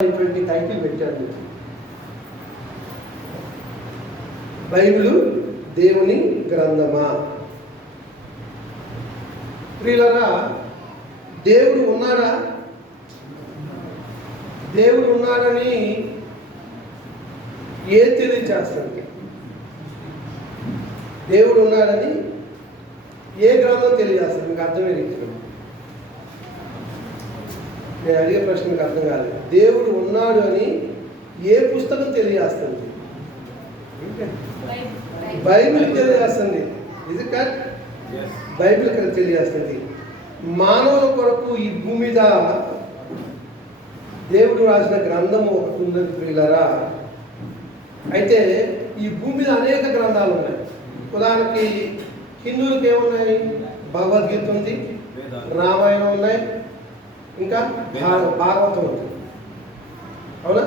Title పెట్టాడు. Bible దేవుని గ్రంథమా? ప్రియులారా, దేవుడు ఉన్నాడా? దేవుడు ఉన్నాడని ఏ తెలియచేస్తుంది? దేవుడు ఉన్నాడని ఏ గ్రంథం తెలియజేస్తుంది? మీకు అర్థమే రీతిలో నేను అడిగే ప్రశ్నకు అర్థం కాలేదు. దేవుడు ఉన్నాడు అని ఏ పుస్తకం తెలియజేస్తుంది? బైబిల్ తెలియజేస్తుంది. ఇది కరెక్ట్. బైబిల్ ఇక్కడ తెలియజేస్తుంది. మానవుల కొరకు ఈ భూమి మీద దేవుడు రాసిన గ్రంథము ఒకటి ఉన్నది ప్రియులారా. అయితే ఈ భూమి మీద అనేక గ్రంథాలు ఉన్నాయి. ఉదాహరణకి హిందువులకు ఏమున్నాయి? భగవద్గీత ఉంది, రామాయణం ఉన్నాయి, ఇంకా భాగవతం ఉంది. అవునా?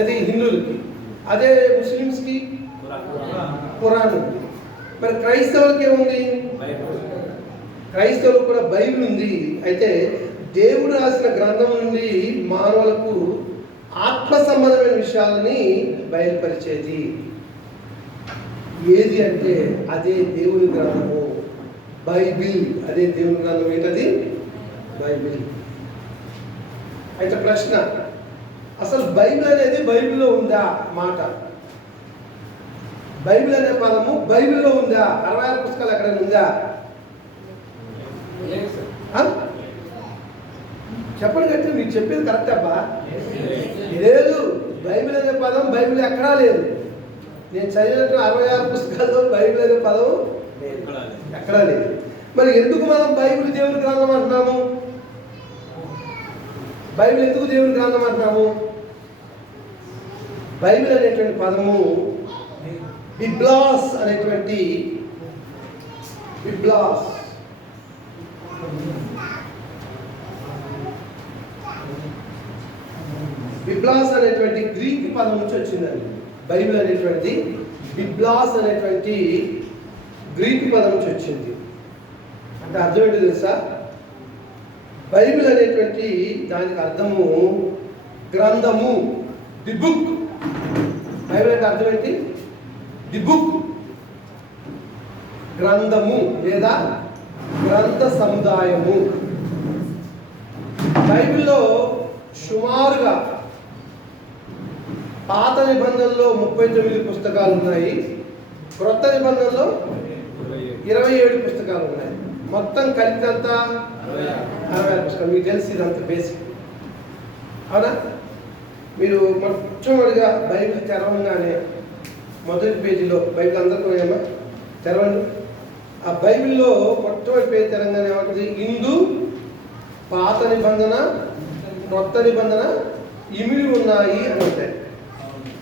అది హిందువులకి. అదే ముస్లిమ్స్కి ఖురాన్ ఉంది. మరి క్రైస్తవులకి ఏముంది? క్రైస్తవులకు కూడా బైబిల్ ఉంది. అయితే దేవుడు రాసిన గ్రంథం నుండి మానవులకు ఆత్మ సంబంధమైన విషయాలని బయలుపరిచేది ఏది అంటే అదే దేవుని గ్రంథము, బైబిల్. అదే దేవుని గ్రంథం. ఏంటది? బైబిల్. అయితే ప్రశ్న, అసలు బైబిల్ అనేది బైబిల్లో ఉందా? మాట బైబిల్ అనే పదము బైబిల్లో ఉందా? 66 పుస్తకాలు ఎక్కడైనా ఉందా? చెప్పండి గట్టి, మీకు చెప్పేది కరెక్ట్ అబ్బా. లేదు, బైబిల్ అనే పదం బైబిల్ ఎక్కడా లేదు. నేను చదివినట్టు 66 పుస్తకాల్లో బైబిల్ అనే పదం ఎక్కడా లేదు. మరి ఎందుకు మనం బైబిల్ దేవుని గ్రంథం అంటున్నాము? బైబిల్ ఎందుకు దేవుని గ్రంథం అంటున్నాము? బైబిల్ అనేటువంటి పదము బిబ్లాస్ అనేటువంటి బిబ్లాస్ బిబ్లాస్ అనేటువంటి గ్రీక్ పదం నుంచి వచ్చిందండి. బైబిల్ అనేటువంటి బిబ్లాస్ అనేటువంటి గ్రీక్ పదం నుంచి వచ్చింది. అంటే అర్థం ఏంటో తెలుసా? బైబిల్ అనేటువంటి దానికి అర్థము గ్రంథము, ది బుక్. బైబిల్ అంటే అర్థం ఏంటి? ది బుక్, గ్రంథము లేదా గ్రంథ సముదాయము. బైబిల్లో సుమారుగా పాత నిబంధనలో 39 పుస్తకాలు ఉన్నాయి, క్రొత్త నిబంధనలో 27 పుస్తకాలు ఉన్నాయి. మొత్తం కలిపి అంతా 66 పుస్తకాలు. మీకు తెలిసి ఇదంత బేసిక్. అవునా? మీరు మొట్టమొదటిగా బైబిల్ తెరవంగానే మొదటి పేజీలో, బైబిల్ అందరికీ ఉన్నాయమ్మా, తెరవండి. ఆ బైబిల్లో మొట్టమొదటి పేజీ తెరంగానే ఏమంటుంది? ఇందు పాత నిబంధన, కొత్త నిబంధన ఇమిడి ఉన్నాయి అని ఉంటాయి.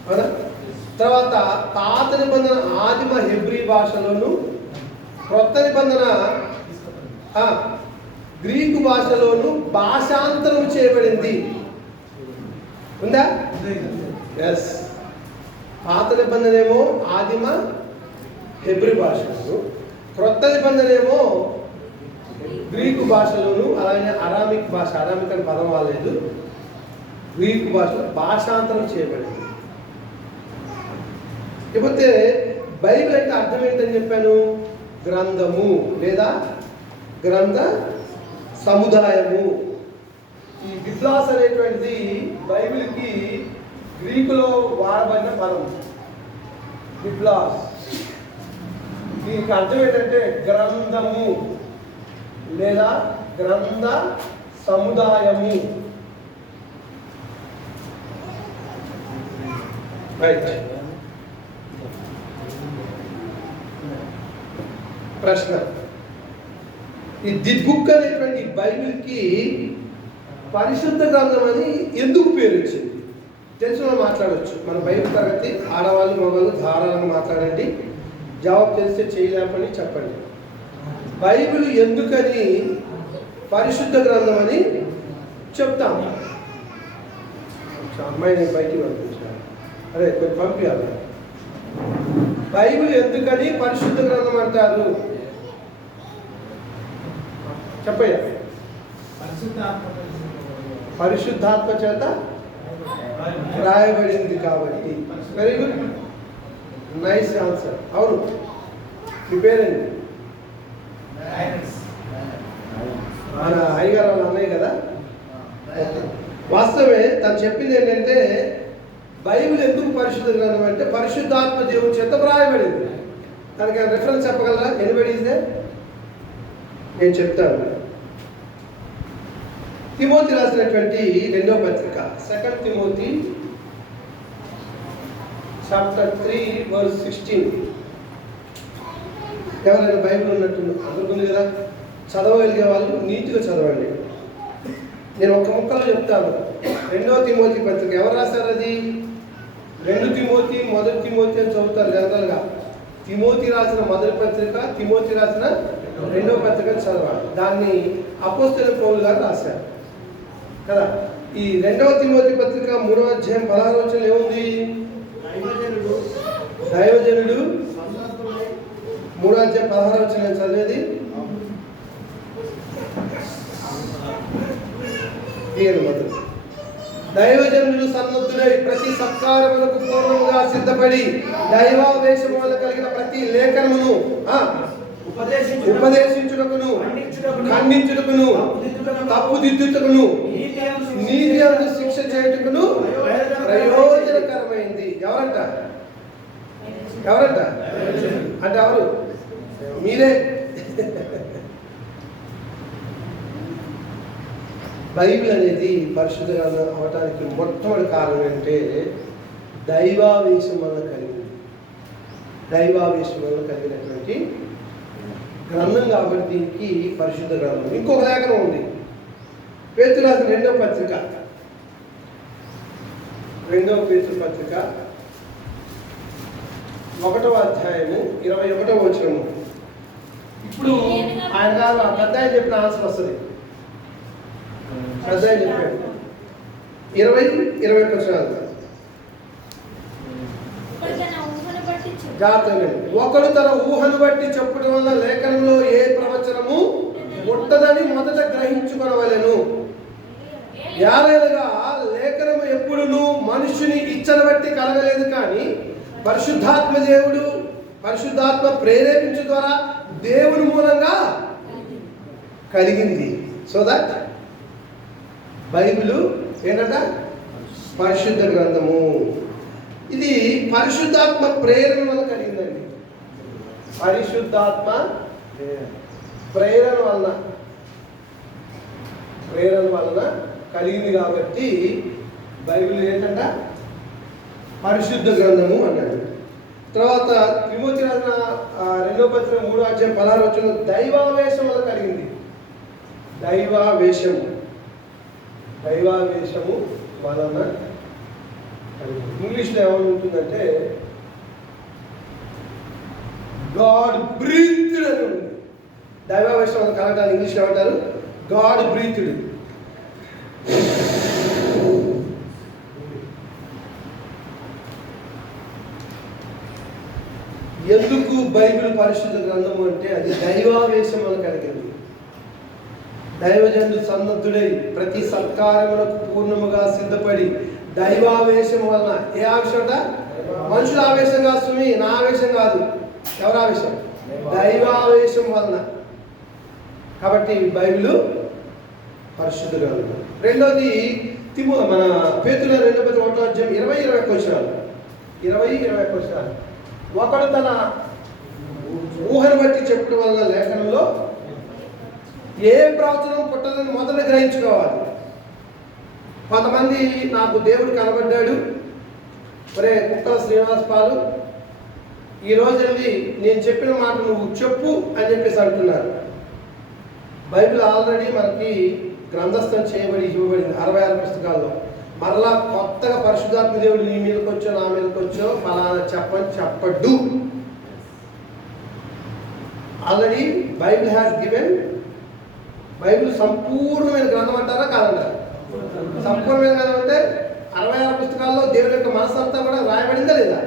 అవునా? తర్వాత పాత నిబంధన ఆదిమ హెబ్రీ భాషలోను, కొత్త నిబంధన గ్రీకు భాషలోను భాషాంతరం చేయబడింది. ఉందా? ఎస్. పాత నిబంధన ఏమో ఆదిమ హెబ్రీ భాషలోను, క్రొత్త నిబంధన ఏమో గ్రీకు భాషలోను, అలాగే అరామిక్ భాష, అరామిక్ అని పదం వాలేదు, గ్రీకు భాషలో భాషాంతరం చేయబడింది. ఇకపోతే బైబిల్ అంటే అర్థం ఏంటని చెప్పాను? గ్రంథము లేదా గ్రంథ సముదాయము. ఈ బిబ్లాస్ అనేటువంటిది బైబిల్కి గ్రీకులో వాడబడిన పదం. బిబ్లాస్ దీనికి అర్థం ఏంటంటే గ్రంథము లేదా గ్రంథ సముదాయము. రైట్. ప్రశ్న, ఈ ది బుక్ అనేటువంటి బైబిల్కి పరిశుద్ధ గ్రంథం అని ఎందుకు పేరు వచ్చింది? తెలిసిన మాట్లాడవచ్చు. మన బైబిల్ తరగతి ఆడవాళ్ళు మగవాళ్ళు ధారాళంగా మాట్లాడండి. జవాబు తెలిస్తే చేయలేపని చెప్పండి. బైబిల్ ఎందుకని పరిశుద్ధ గ్రంథం అని చెప్తాం? అమ్మాయిని బయటికి పంపించాను. అదే కొంచెం పంపించాలి. బైబిల్ ఎందుకని పరిశుద్ధ గ్రంథం అంటారు? చెప్పయ్యా. పరిశుద్ధాత్మ చేత రాయబడింది కాబట్టి. Very good, nice answer. అవును, మీ పేరేంటి? మన అయ్యగారు వాళ్ళ అన్నయ్య కదా. వాస్తవమే, తను చెప్పింది ఏంటంటే బైబిల్ ఎందుకు పరిశుద్ధ గ్రంథం అంటే పరిశుద్ధాత్మ దేవుని చేత రాయబడింది. దానికి రిఫరెన్స్ చెప్పగలరా? Anybody is they? నేను చెప్తాను. తిమోతి రాసినటువంటి 2వ పత్రిక, 2 తిమోతి చాప్టర్ 3:16. ఎవరైనా బైబిల్ ఉన్నట్టు అందరికీ కదా, చదవగలిగే వాళ్ళు నీట్గా చదవండి. నేను ఒక ముక్కలో చెప్తాను. 2వ తిమోతి పత్రిక ఎవరు రాశారు? అది 2 తిమోతి, 1 తిమోతి అని చదువుతారు జనరల్గా. తిమోతి రాసిన మొదటి పత్రిక, తిమోతి రాసిన 2వ పత్రిక చదవాలి. దాన్ని అపోస్తలుడైన పౌలు గారు రాశారు కదా. ఈ 2వ తిమోతి పత్రిక 3వ అధ్యాయం 16వ వచనం ఏముంది? దైవజనుడు 3వ అధ్యాయం 16వ వచనం చదివేది. దైవజనుడు సన్నద్ధుడై ప్రతి సత్కారములకు పూర్వముగా సిద్ధపడి దైవావేశము వల్ల కలిగిన ప్రతి లేఖనమును ఉపదేశించుటకును, ఖండించుటకును, తప్పుదిద్దుటకును, నీతి యందు శిక్ష చేయుటకును ప్రయోజనకరమైంది. ఎవరంట? ఎవరంట అంటే ఎవరు? మీరే. బైబిల్ అనేది పరిశుద్ధ గ్రంథం అవటానికి మొట్టమొదటి కారణం అంటే దైవావేశం వల్ల కలిగింది. దైవావేశం వల్ల కలిగినటువంటి గ్రంథం కాబట్టి దీనికి పరిశుద్ధ గ్రంథం. ఇంకొక లేఖనం ఉంది, పేతురు రాసిన 2వ పత్రిక, 2వ పేతురు పత్రిక 1వ అధ్యాయము 21వ వచనము. ఇప్పుడు ఆయన గారు ఆ పెద్ద ఆయన చెప్పిన ఆన్సర్ వస్తుంది. పెద్ద ఆయన చెప్పాడు 20-21 వచనాలు. జాగ్రత్తగా, ఒకడు తన ఊహను బట్టి చెప్పడం వల్ల లేఖనంలో ఏ ప్రవచనము ముట్టదని మొదట గ్రహించుకొనవలెను. యారేలుగా లేఖనము ఎప్పుడును మనుషుని ఇచ్చను బట్టి కలగలేదు, కానీ పరిశుద్ధాత్మ దేవుడు పరిశుద్ధాత్మ ప్రేరేపించు ద్వారా దేవుని మూలంగా కలిగింది. సో దట్ బైబిల్ ఏంటంట? పరిశుద్ధ గ్రంథము. ఇది పరిశుద్ధాత్మ ప్రేరణ వల్ల కలిగిందండి. పరిశుద్ధాత్మ ప్రేరణ వలన కలిగింది కాబట్టి బైబిల్ ఏంటంట? పరిశుద్ధ గ్రంథము అన్నాడు. తర్వాత తిమోతి రాసిన 2వ పత్రిక 3వ అధ్యాయం 16వ వచనం దైవావేశం వల్ల కలిగింది. దైవావేశము వలన ఇంగ్లీష్లో ఏమని ఉంటుందంటే గాడ్ బ్రీత్డ్ అని ఉంది. దైవావేశం వల్ల కలగడానికి ఇంగ్లీష్లో ఏమంటారు? God breathed. ఎందుకు బైబిల్ పరిశుద్ధ గ్రంథము అంటే అది దైవావేశం వల్ల కలిగింది. దైవజనుడు సన్నద్ధుడై ప్రతి సత్కారములకు పూర్ణముగా సిద్ధపడి దైవావేశం వలన. ఏ ఆవేశం? మనుషుల ఆవేశం కాదు సుమి, నా ఆవేశం కాదు. ఎవరి ఆవేశం? దైవావేశం వలన. కాబట్టి బైబిల్ పరిశుద్ధ గ్రంథం. రెండోది మన పేతురు 2వ పత్రిక 1వ అధ్యాయం 20-21 వచనాలు. 20-21 వచనాలు. ఒకడు తన ఊహను బట్టి చెప్పడం వల్ల లేఖనంలో ఏ ప్రవచనం పుట్టదని మొదట గ్రహించుకోవాలి. కొంతమంది నాకు దేవుడు కనబడ్డాడు, ఒరే కుక్కల శ్రీనివాస్ పాలు, ఈరోజు నేను చెప్పిన మాట నువ్వు చెప్పు అని చెప్పేసి అంటున్నారు. బైబిల్ ఆల్రెడీ మనకి గ్రంథస్థం ఇవ్వబడింది 66 పుస్తకాల్లో. మరలా కొత్తగా పరిశుద్ధాత్మ దేవుడు నీ మీదకి వచ్చో నా మీదకి వచ్చో ఫలానా చెప్పడు. Already Bible has given. Bible సంపూర్ణమైన గ్రంథం అంటారా కాదంటారా? సంపూర్ణమైన గ్రంథం అంటే 66 పుస్తకాల్లో దేవుడి యొక్క మనసంతా కూడా రాయబడిందా లేదా?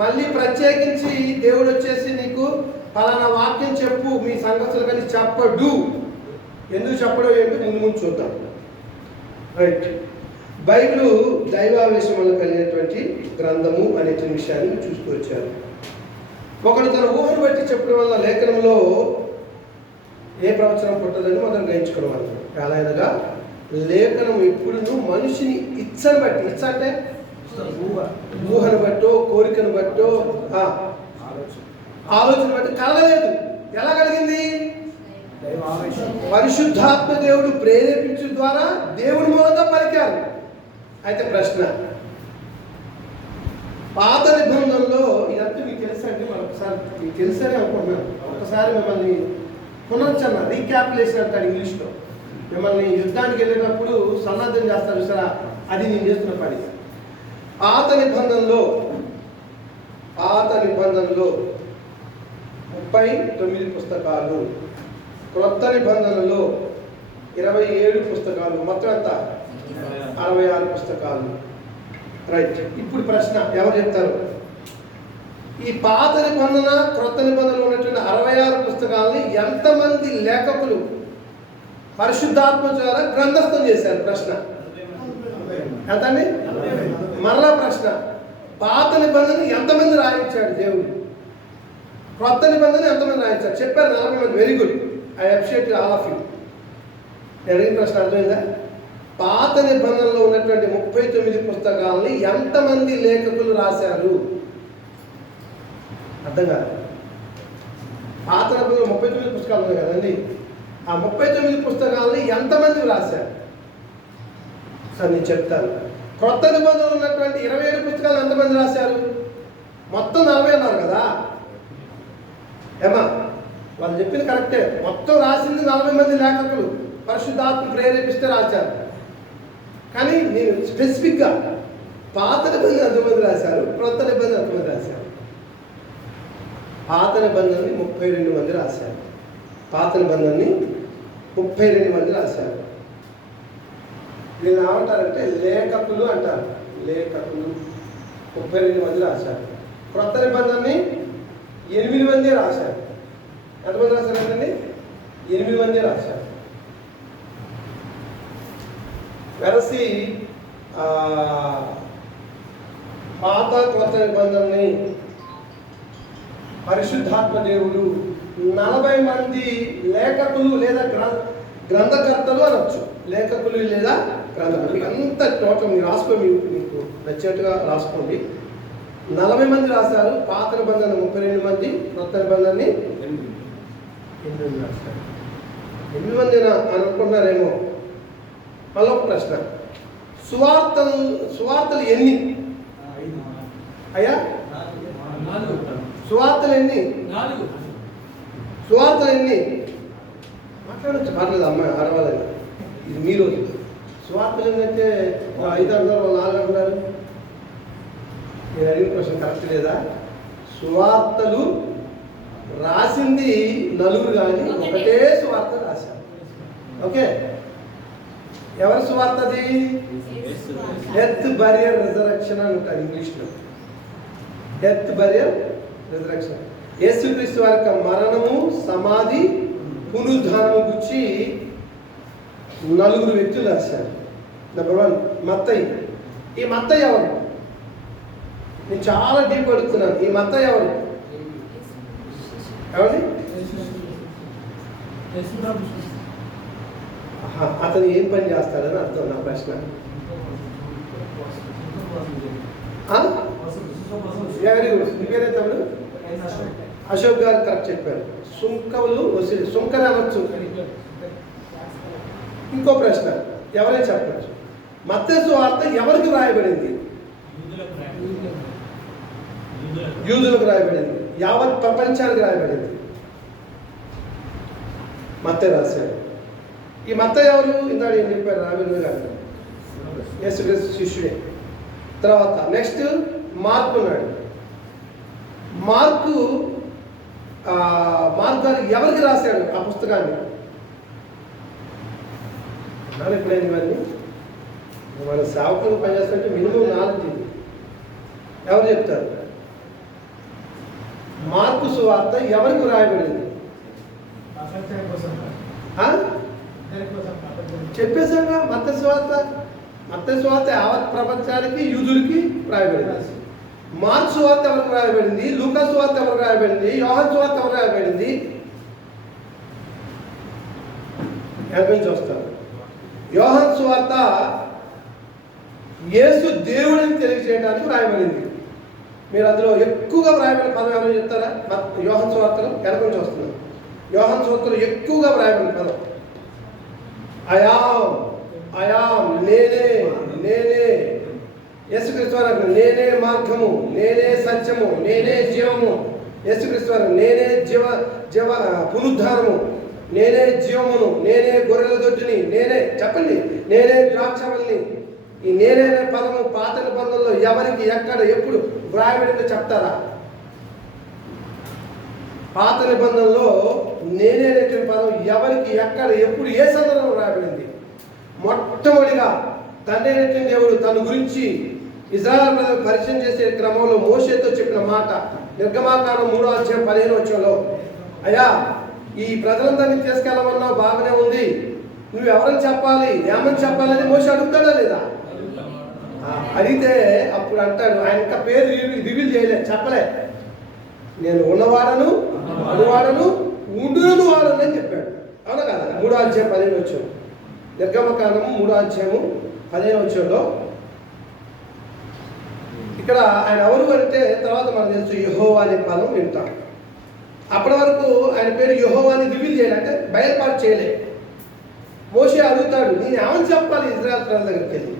మళ్ళీ ప్రత్యేకించి దేవుడు వచ్చేసి నీకు ఫలానా వాక్యం చెప్పు మీ సంగతులు కానీ చెప్పడు. ఎందుకు చెప్పడం ఏంటో ముందు చూద్దాం. రైట్. బైబిల్ దైవావేశం వల్ల కలిగినటువంటి గ్రంథము అనేటువంటి విషయాన్ని చూసుకొచ్చారు. ఒకడు తన ఊహను బట్టి చెప్పడం వల్ల లేఖనంలో ఏ ప్రవచనం పుట్టదని మనం గ్రహించుకోవడం వల్ల అలాగనగా లేఖనం ఎప్పుడును మనిషిని ఇచ్చని బట్టి, ఇచ్చ అంటే ఊహను బట్టో కోరికను బట్టో ఆలోచన బట్టి కలగలేదు. ఎలా కలిగింది? పరిశుద్ధాత్మ దేవుడు ప్రేరేపించడం ద్వారా దేవుని మూలంగా పలికారు. అయితే ప్రశ్న, పాత నిబంధనలో ఇదంతా మీకు తెలుసా అంటే మరొకసారి మీకు తెలుసని అనుకుంటున్నాను. ఒకసారి మిమ్మల్ని పునర్చరణ రీక్యాపులేషన్ అంటాడు ఇంగ్లీష్లో. మిమ్మల్ని యుద్ధానికి వెళ్ళినప్పుడు సన్నద్ధం చేస్తారు సరే, అది నేను చేస్తున్న పని. పాత నిబంధనలో 39 పుస్తకాలు, క్రొత్త నిబంధనలో 27 పుస్తకాలు, మొత్తం ఎంత 66 పుస్తకాలు. రైట్. ఇప్పుడు ప్రశ్న ఎవరు చెప్తారు? ఈ పాత నిబంధన క్రొత్త నిబంధనలు ఉన్నటువంటి 66 పుస్తకాలని ఎంతమంది లేఖకులు పరిశుద్ధాత్మ ద్వారా గ్రంథస్థం చేశారు? ప్రశ్న ఎంతండి? మరలా ప్రశ్న, పాత నిబంధన ఎంతమంది రాయించాడు దేవుడు? క్రొత్త నిబంధన ఎంతమంది రాయించారు? చెప్పారు 40 మంది. Very good, I appreciate all of you. నేను అడిగిన ప్రశ్న అర్థమైందా? పాత నిబంధనలో ఉన్నటువంటి 39 పుస్తకాలని ఎంతమంది లేఖకులు రాశారు? అర్థం కాదు. పాత నిబంధనలు 39 పుస్తకాలు ఉన్నాయి కదండి. ఆ 39 పుస్తకాలని ఎంతమంది రాశారు? సార్ నేను చెప్తాను. క్రొత్త నిబంధనలు ఉన్నటువంటి 27 పుస్తకాలు ఎంతమంది రాశారు? మొత్తం 40 అన్నారు కదా. ఏమా వాళ్ళు చెప్పింది కరెక్టే. మొత్తం రాసింది 40 మంది లేఖకులు పరిశుద్ధాత్మ ప్రేరేపిస్తే రాశారు. కానీ నేను స్పెసిఫిక్గా పాత నిబంధన ఎంతమంది రాశారు, క్రొత్త నిబంధన ఎంతమంది రాశారు? పాత నిబంధనని 32 మంది రాశారు. పాత నిబంధనని 32 మంది రాశారు. వీళ్ళు ఏమంటారంటే లేఖకులు అంటారు. లేఖకులు 32 మంది రాశారు. క్రొత్త నిబంధనని 8 మంది రాశారు. ఎంతమంది రాశారండి? 8 మంది రాశారు. వెరసి పాత క్రొత్త నిబంధనని పరిశుద్ధాత్మ దేవుడు 40 మంది లేఖకులు లేదా గ్రంథకర్తలు అనొచ్చు. లేఖకులు లేదా గ్రంథకర్తలు అంత టోటల్ మీరు రాసుకోండి, మీకు నచ్చినట్టుగా రాసుకోండి. 40 మంది రాశారు. పాత నిబంధన 32 మంది, క్రొత్త నిబంధనని 8 మంది రాశారు. 8 మంది అని అనుకుంటున్నారేమో. మళ్ళీ ఒక ప్రశ్న, సువార్తలు ఎన్ని అయ్యా? సువార్తలు ఎన్ని? సువార్తలు ఎన్ని? మాట్లాడచ్చు, పర్లేదు అమ్మాయి అరవాలని. ఇది మీ రోజు. సువార్తలు ఏంటంటే 5 అంటున్నారు, 4 అంటున్నారు. నేను అడిగిన క్వశ్చన్ కరెక్ట్ లేదా? సువార్తలు రాసింది 4 కానీ ఒకటే సువార్త రాశారు. ఓకే, ఎవరి సువార్త అది? డెత్ బరియర్ రిజరెక్షన్ అని ఉంటారు ఇంగ్లీష్లో. Death burial resurrection. యేసుక్రీస్తు వారి యొక్క మరణము, సమాధి, పునరుద్ధానము గురించి 4 వ్యక్తులు రాశారు. నెంబర్ 1 మత్తయి. ఈ మత్తయి ఎవరు? నేను చాలా డీప్ అడుగుతున్నాను. ఈ మత్తయి ఎవరు? ఎవరి? అతను ఏం పని చేస్తాడని అర్థం నా ప్రశ్న. Very good. ఇంకేనే తమ్ముడు? అశోక్ గారు కరెక్ట్ చెప్పారు. సుంకలు వసూలు, సుంకర అనొచ్చు. ఇంకో ప్రశ్న ఎవరైనా చెప్పచ్చు. మత్తయి సువార్త ఎవరికి రాయబడింది? యూదులకు రాయబడింది. యావత్ ప్రపంచానికి రాయబడింది. మత్తయి రాశారు. ఈ మత్తయి ఎవరు? ఇందాక ఏం చెప్పారు రాబిన్ గారు? యేసుక్రీస్తు శిష్యుడే. తర్వాత నెక్స్ట్ మార్కు ఉన్నాడు. మార్కు గారు ఎవరికి రాశాడు ఆ పుస్తకాన్ని? ఎప్పుడైంది ఇవన్నీ మన సేవకులు పనిచేస్తుంటే మినిమం నాలెడ్జ్ ఇది. ఎవరు చెప్తారు? మార్కు సువార్త ఎవరికి రాయబడింది? చెప్పేశాగా. మత్తయి సువార్త మత్తయి సువార్త యావత్ ప్రపంచానికి యూదులకి రాయబడింది. మార్కు సువార్త ఎవరికి రాయబడింది? లూకా సువార్త ఎవరికి రాయబడింది? యోహాను సువార్త ఎవరికి రాయబడింది? ఎక్కడి నుంచి వస్తారు? యోహాను సువార్త యేసు దేవుడిని తెలియజేయడానికి రాయబడింది. మీరు అందులో ఎక్కువగా వ్రాయబడిన పదం ఏమైనా చెప్తారా? యోహాను సువార్తలో ఎక్కడి నుంచి వస్తున్నారు? యోహాను సువార్తలో ఎక్కువగా వ్రాయబడిన పదం అయాం నేనే నేనే. యేసుక్రీస్తు వారు నేనే మార్గము, నేనే సత్యము, నేనే జీవము. యేసుక్రీస్తు వారు నేనే జీవ పునరుద్ధానము, నేనే జీవమును, నేనే గొర్రెల దొడ్డిని, నేనే చెప్పండి, నేనే ద్రాక్షవల్లిని. ఈ నేనే అనే పదము పాత నిబంధనలో ఎవరికి ఎక్కడ ఎప్పుడు వ్రాయబడిందో చెప్తారా? పాత నిబంధనలో నేనే అనేటువంటి పదం ఎవరికి ఎక్కడ ఎప్పుడు ఏ సందర్భంలో వ్రాయబడింది? మొట్టమొదటిగా తండ్రి అయినటువంటి దేవుడు తన గురించి ఇశ్రాయేలు ప్రజలకు పరిచయం చేసే క్రమంలో మోషేతో చెప్పిన మాట నిర్గమాకాండం 3:15 అయ్యా, ఈ ప్రజలందరినీ తీసుకెళ్ళమన్నావు, బాగానే ఉంది, నువ్వు ఎవరని చెప్పాలి, ఏమని చెప్పాలని మోషే అడుగుతాడా లేదా? అడిగితే అప్పుడు అంటాడు, ఆయన ఇంకా పేరు రివీల్ చేయలేదు, చెప్పలే, నేను ఉన్నవాడను అనువాడను ఉండును వాడను అని చెప్పాడు. అవునా కదా? 3:15 నిర్గమకాండము 3:15 ఇక్కడ ఆయన ఎవరు అంటే తర్వాత మనం తెలుసు యెహోవా అనే పదం వింటాం. అప్పటి వరకు ఆయన పేరు యెహోవాని రివీల్ చేయాలి, అంటే బయలుపాటు చేయలే. మోషే అడుగుతాడు, నేను ఏమని చెప్పాలి ఇశ్రాయేలు ప్రజల దగ్గరికి వెళ్ళి,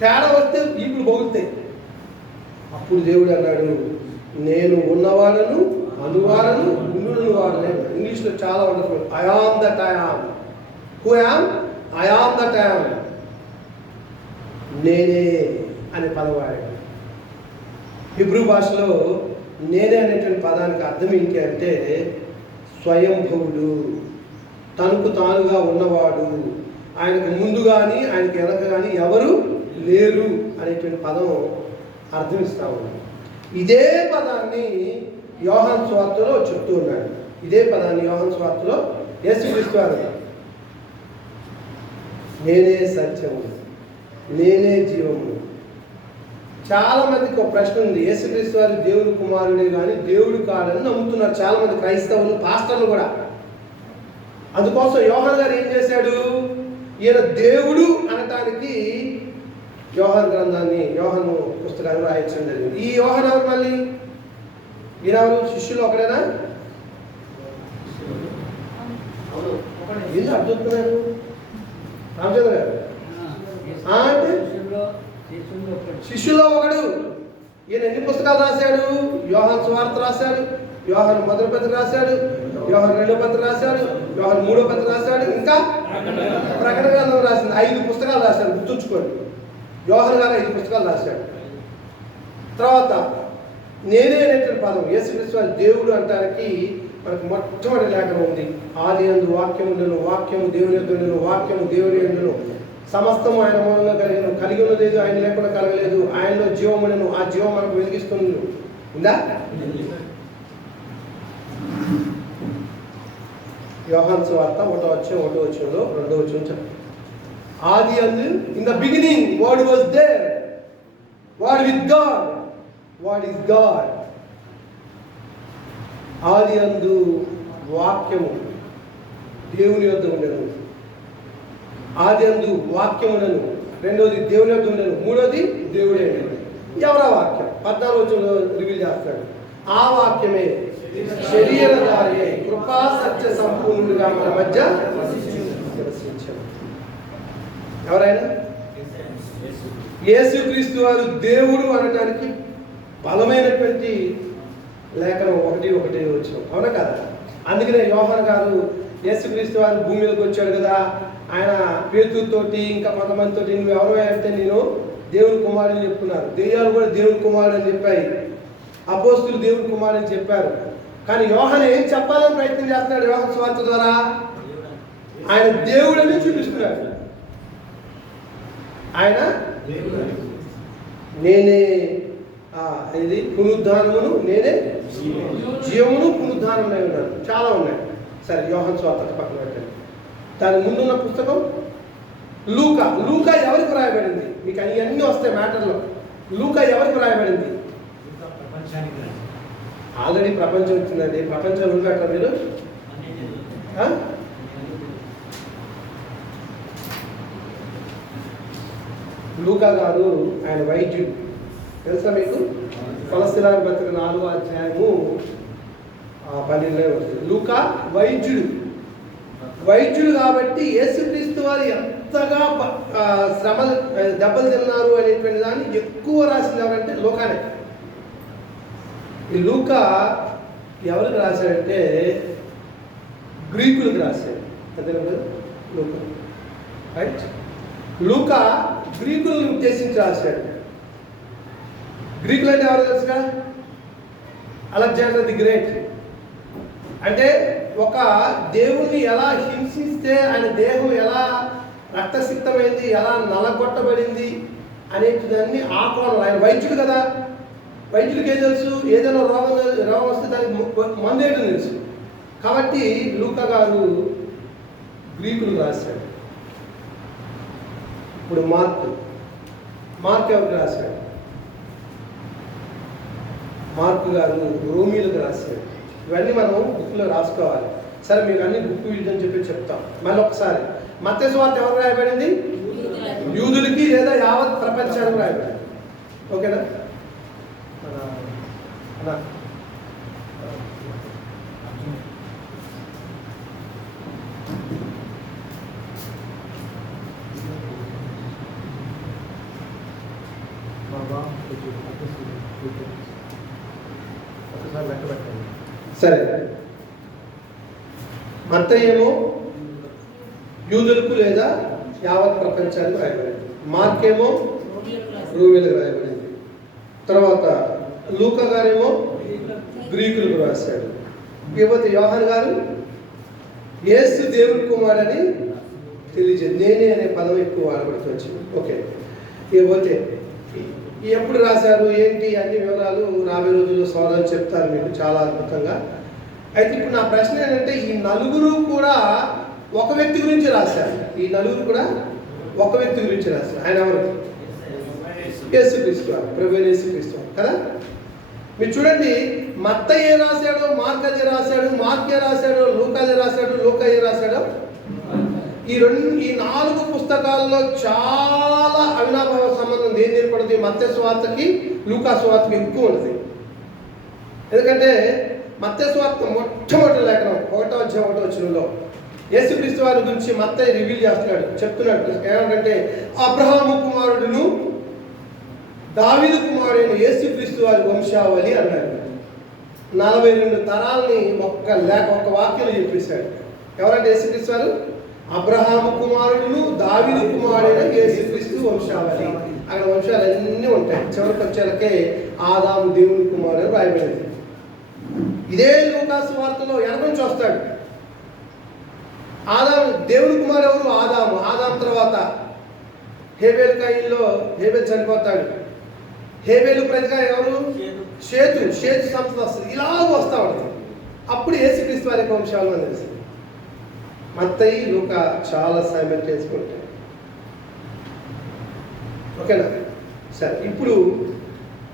తేడా వస్తే ఇప్పుడు బొగులుతాయి. అప్పుడు దేవుడు అన్నాడు, నేను ఉన్నవాడను అనువాడను ఉండును వాడను. ఇంగ్లీష్లో చాలా wonderful. I am that I am. Who am? I am that I am. నేనే అనే పదం వాడాడు. హిబ్రూ భాషలో నేనే అనేటువంటి పదానికి అర్థం ఏంటి అంటే స్వయంభవుడు, తనకు తానుగా ఉన్నవాడు, ఆయనకు ముందు కానీ ఆయనకు వెనక కానీ ఎవరు లేరు అనేటువంటి పదం అర్థం ఇస్తా ఉన్నాడు. ఇదే పదాన్ని యోహాను సువార్తలో చెప్తూ ఉన్నాడు. ఇదే పదాన్ని యోహాను సువార్తలో యేసుక్రీస్తు వారు నేనే సత్యము, నేనే జీవము. చాలా మందికి ఒక ప్రశ్న ఉంది, యేసుక్రీస్తు వారు దేవుని కుమారుడే కానీ దేవుడు కాడని నమ్ముతున్నారు చాలా మంది క్రైస్తవులు, పాస్టర్లు కూడా. అందుకోసం యోహాను గారు ఏం చేశాడు, ఈయన దేవుడు అనటానికి యోహాను గ్రంథాన్ని, యోహాను పుస్తకాన్ని రాయించడం జరిగింది. ఈ యోహాను ఎవరు? మళ్ళీ ఈయనెవరు? శిష్యులు ఒకడేనా? ఎందుకు అర్థమవుతున్నారు రామచంద్ర గారు? అంటే శిష్యుల్లో ఒకడు. ఈయన ఎన్ని పుస్తకాలు రాశాడు? యోహాను సువార్త రాశాడు, యోహాను మొదటి పత్రిక రాశాడు, యోహాను రెండో పత్రిక రాశాడు, యోహాను మూడో పత్రిక రాశాడు, ఇంకా ప్రకటన గ్రంథం రాసింది. 5 పుస్తకాలు రాశాడు, గుర్తుంచుకోండి. యోహాను గారు 5 పుస్తకాలు రాశాడు. తర్వాత నేనే అనేటువంటి పదం యేసుక్రీస్తు వారు దేవుడు అంటానికి మనకు మొట్టమొదటి లేఖనం ఉంది. ఆది యందు వాక్యము ఉండెను, వాక్యము దేవుని యొద్ద ఉండెను, వాక్యము దేవుని యందును, సమస్తము ఆయన మూలంగా కలిగి ఉన్నది, ఆయన లేకుండా కలగలేదు, ఆయనలో జీవం ఉండెను, ఆ జీవం మనకు వెలిగిస్తుంది. ఉందా? యోహాను సువార్త 1:1 2 ఆది యందు in the beginning word was there, word with God, word is God. ఆది యందు వాక్యము దేవుని యొద్ద ఉండెను, ఆది యందు వాక్యమునను, రెండోది దేవుని యొద్ద ఉండెను, మూడోది దేవుడే ఉండెను. ఎవరా వాక్యం? 14 రివీల్ చేస్తాడు. ఆ వాక్యమే శరీరధారి కృపా సత్య సంపూర్ణుడిగా మన మధ్య నివసించాడు. ఎవరైనా యేసుక్రీస్తు వారు దేవుడు అనడానికి బలమైనటువంటి లేఖనం 1:1 అవునా కదా? అందుకనే యోహాను గారు యేసుక్రీస్తు వారు భూమి మీదకి వచ్చాడు కదా, ఆయన పేతుతోటి ఇంకా కొంతమందితో నువ్వు ఎవరో అంటే నేను దేవుని కుమారుని చెప్తున్నారు. దెయ్యాలు కూడా దేవుని కుమారుడు అని చెప్పాయి, అపోస్తులు దేవుని కుమారుడు అని చెప్పారు. కానీ యోహాను ఏం చెప్పాలని ప్రయత్నం చేస్తున్నాడు? యోహాను సువార్త ద్వారా ఆయన దేవుడని చూపిస్తున్నాడు. ఆయన నేనే ఇది పునరుద్ధానమును, నేనే జీవమును పునరుద్ధానమునే ఉన్నాను. చాలా ఉన్నాయి. సరే, యోహాను సువార్త పక్కన పెట్టండి. దాని ముందున్న పుస్తకం లూకా. లూకా ఎవరికి రాయబడింది? మీకు అన్నీ వస్తాయి మ్యాటర్లో. లూకా ఎవరికి రాయబడింది? ఆల్రెడీ ప్రపంచం వచ్చిందండి. ప్రపంచం ఉంది అట్లా మీరు లూకా గారు ఆయన వైద్యుడు తెలుసా మీకు? కొలస్తిరాని పత్రిక 4వ అధ్యాయము 12 వస్తుంది. లూకా వైద్యుడు కాబట్టి యేసుక్రీస్తు వారు ఎంతగా శ్రమలు దెబ్బలు తిన్నారు అనేటువంటి దాన్ని ఎక్కువ రాసింది ఎవరంటే లూకానే. ఈ లూకా ఎవరికి రాశాడంటే గ్రీకులకు రాశాడు. అదే కదా లూకా, రైట్? లూకా గ్రీకులను ఉద్దేశించి రాశాడు. గ్రీకులు అంటే ఎవరు తెలుసుగా? Alexander the great. అంటే ఒక దేవుణ్ణి ఎలా హింసిస్తే ఆయన దేహం ఎలా రక్తసిక్తమైంది, ఎలా నలగొట్టబడింది అనేటిదాన్ని ఆ కోణం. ఆయన వైద్యుడు కదా, వైద్యుడికి ఏం తెలుసు? ఏదైనా రోగం వస్తే దానికి మందేయడం తెలుసు. కాబట్టి లూకా గారు గ్రీకులు రాశాడు. ఇప్పుడు మార్క్ ఎవరికి రాశాడు? మార్క్ గారు రోమీలకు రాశాడు. ఇవన్నీ మనం బుక్లో రాసుకోవాలి. సరే, మీకు అన్ని బుక్ అని చెప్పి చెప్తాం. మళ్ళీ ఒకసారి మత్తయి సువార్త ఎవరు రాయబడింది? యూదులకి లేదా యావత్ ప్రపంచానికి రాయబడింది. ఓకేనా? సరే, మత్తయి ఏమో యూదులకు లేదా యావత్ ప్రపంచానికి రాయబడింది. మార్క్ ఏమో రోమీలకు రాయబడింది. తర్వాత లూకా గారేమో గ్రీకులకు రాశాడు. ఇకపోతే యోహాను గారు యేసు దేవుని కుమారుడని తెలియజేది. నేనే అనే పదం ఎక్కువ వాడబడుతూ వచ్చింది. ఓకే, ఇకపోతే ఎప్పుడు రాశారు ఏంటి అన్ని వివరాలు రాబోయే రోజుల్లో సోదరులు చెప్తారు మీకు చాలా అద్భుతంగా. అయితే ఇప్పుడు నా ప్రశ్న ఏంటంటే, ఈ నలుగురు కూడా ఒక వ్యక్తి గురించి రాశారు. ఈ నలుగురు కూడా ఒక వ్యక్తి గురించి రాశారు. ఆయన ఎవరు? యేసుక్రీస్తు, ప్రభు యేసుక్రీస్తు కదా. మీరు చూడండి, మత్తయి ఏ రాశాడో మార్క్ అదే రాశాడు, మార్క్ ఏ రాశాడో లూకా అదే రాశాడు, లూకా ఏ రాశాడో. ఈ 4 పుస్తకాల్లో చాలా అవినాభావ సంబంధం దేని ఏర్పడుతుంది? మత్తయి సువార్తకి లూకా సువార్తకి ఎక్కువ ఉంటుంది. ఎందుకంటే మత్తయి సువార్త మొట్టమొదటి లేఖనం 1వ అధ్యాయం 1వ వచనంలో యేసుక్రీస్తు వారి గురించి మత్తయి రివీల్ చేస్తున్నాడు, చెప్తున్నాడు. ఏమంటే అబ్రహాము కుమారుడును దావీదు కుమారుడైన యేసుక్రీస్తు వారి వంశావళి అన్నాడు. 42 తరాలని ఒక్క వాక్యంలో చెప్పేశాడు. ఎవరంటే యేసుక్రీస్తు వారు అబ్రహాము కుమారుడును దావీదు కుమారుడైన యేసుక్రీస్తు వంశావళి. అక్కడ వంశాలన్నీ ఉంటాయి. చివరికి వచ్చేలకే ఆదాము దేవుని కుమారుడు రాయబడింది. ఇదే లూకా సువార్తలో వెనక నుంచి వస్తాడు. ఆదాము దేవుని కుమారుడు ఎవరు? ఆదాము తర్వాత హేబేలు కయీనులో హేబేలు చనిపోతాడు. హేబేలు ప్రతిగా ఎవరు? షేతు సంస్థ వస్తుంది. ఇలాగ వస్తూ ఉంటుంది. అప్పుడు యేసుక్రీస్తు వారి వంశాలు అని తెలుస్తుంది. మత్తయి లూకా చాలా సమయం చేసుకుంటాయి. ఓకేనా? సరే, ఇప్పుడు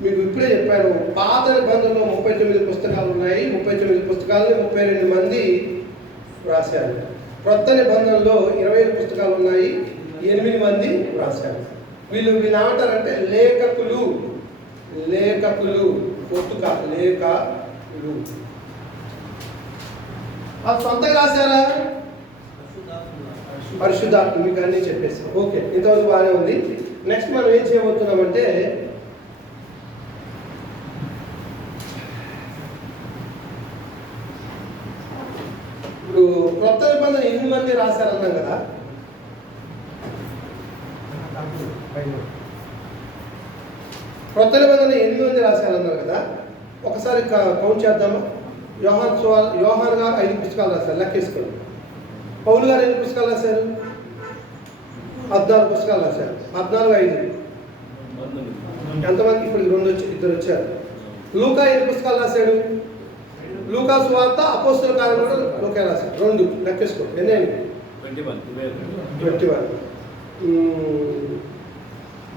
మీకు ఇప్పుడే చెప్పాను, పాత నిబంధనలో 39 పుస్తకాలు ఉన్నాయి. 39 పుస్తకాలని 32 మంది రాశారు. కొత్త నిబంధనలో 25 పుస్తకాలు ఉన్నాయి, 8 మంది రాశారు. వీళ్ళు ఏమంటారంటే లేఖకులు. పొత్తుక లేఖకులు. వాళ్ళు సొంతంగా రాశారా? పరిశుద్ధాత్మ. మీకు అన్నీ చెప్పేసి ఓకే, ఇంతవరకు బాగానే ఉంది. నెక్స్ట్ మనం ఏం చేయబోతున్నామంటే, ఇప్పుడు కొత్త నిబంధన 8 మంది రాశారన్నాం కదా. కొత్త నిబంధన 8 మంది రాశారన్నారు కదా. ఒకసారి కౌంట్ చేద్దామా? యోహాన్ గారు 5 పుస్తకాలు రాశారు, లెక్కేసుకోండి. పౌలు గారు ఎన్ని పుస్తకాలు రాశారు? 14 పుస్తకాలు రాశారు. 14 5 ఎంతమంది? ఇప్పుడు 2 వచ్చారు. లూకా ఎన్ని పుస్తకాలు రాశాడు? లూకా సువార్త అపోస్తల కార్యాలు కూడా లూకా రాశాడు. 2 లెక్కేసుకోండి. ఎన్ని? 21.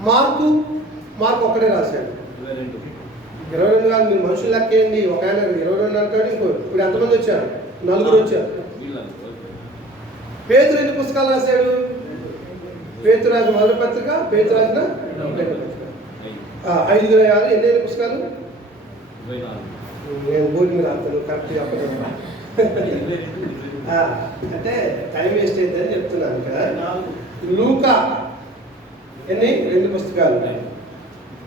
మార్కు ఒకటే రాశాడు. 22 కాదు, మీరు మనుషులు లెక్కేయండి. ఒక ఆయన 22 అంటాడు, ఇంకో ఇప్పుడు ఎంతమంది వచ్చారు? 4 వచ్చారు. పేతురు ఎన్ని పుస్తకాలు రాశాడు? పేతురు రాసిన మొదటి పత్రిక, పేతురు రాసిన 5 ఎన్ని పుస్తకాలు? నేను బోర్డు రాస్తాను కరెక్ట్ చెప్పడం అంటే టైం వేస్ట్ అవుతుందని చెప్తున్నాను కదా. లూకా ఎన్ని? 2 పుస్తకాలు.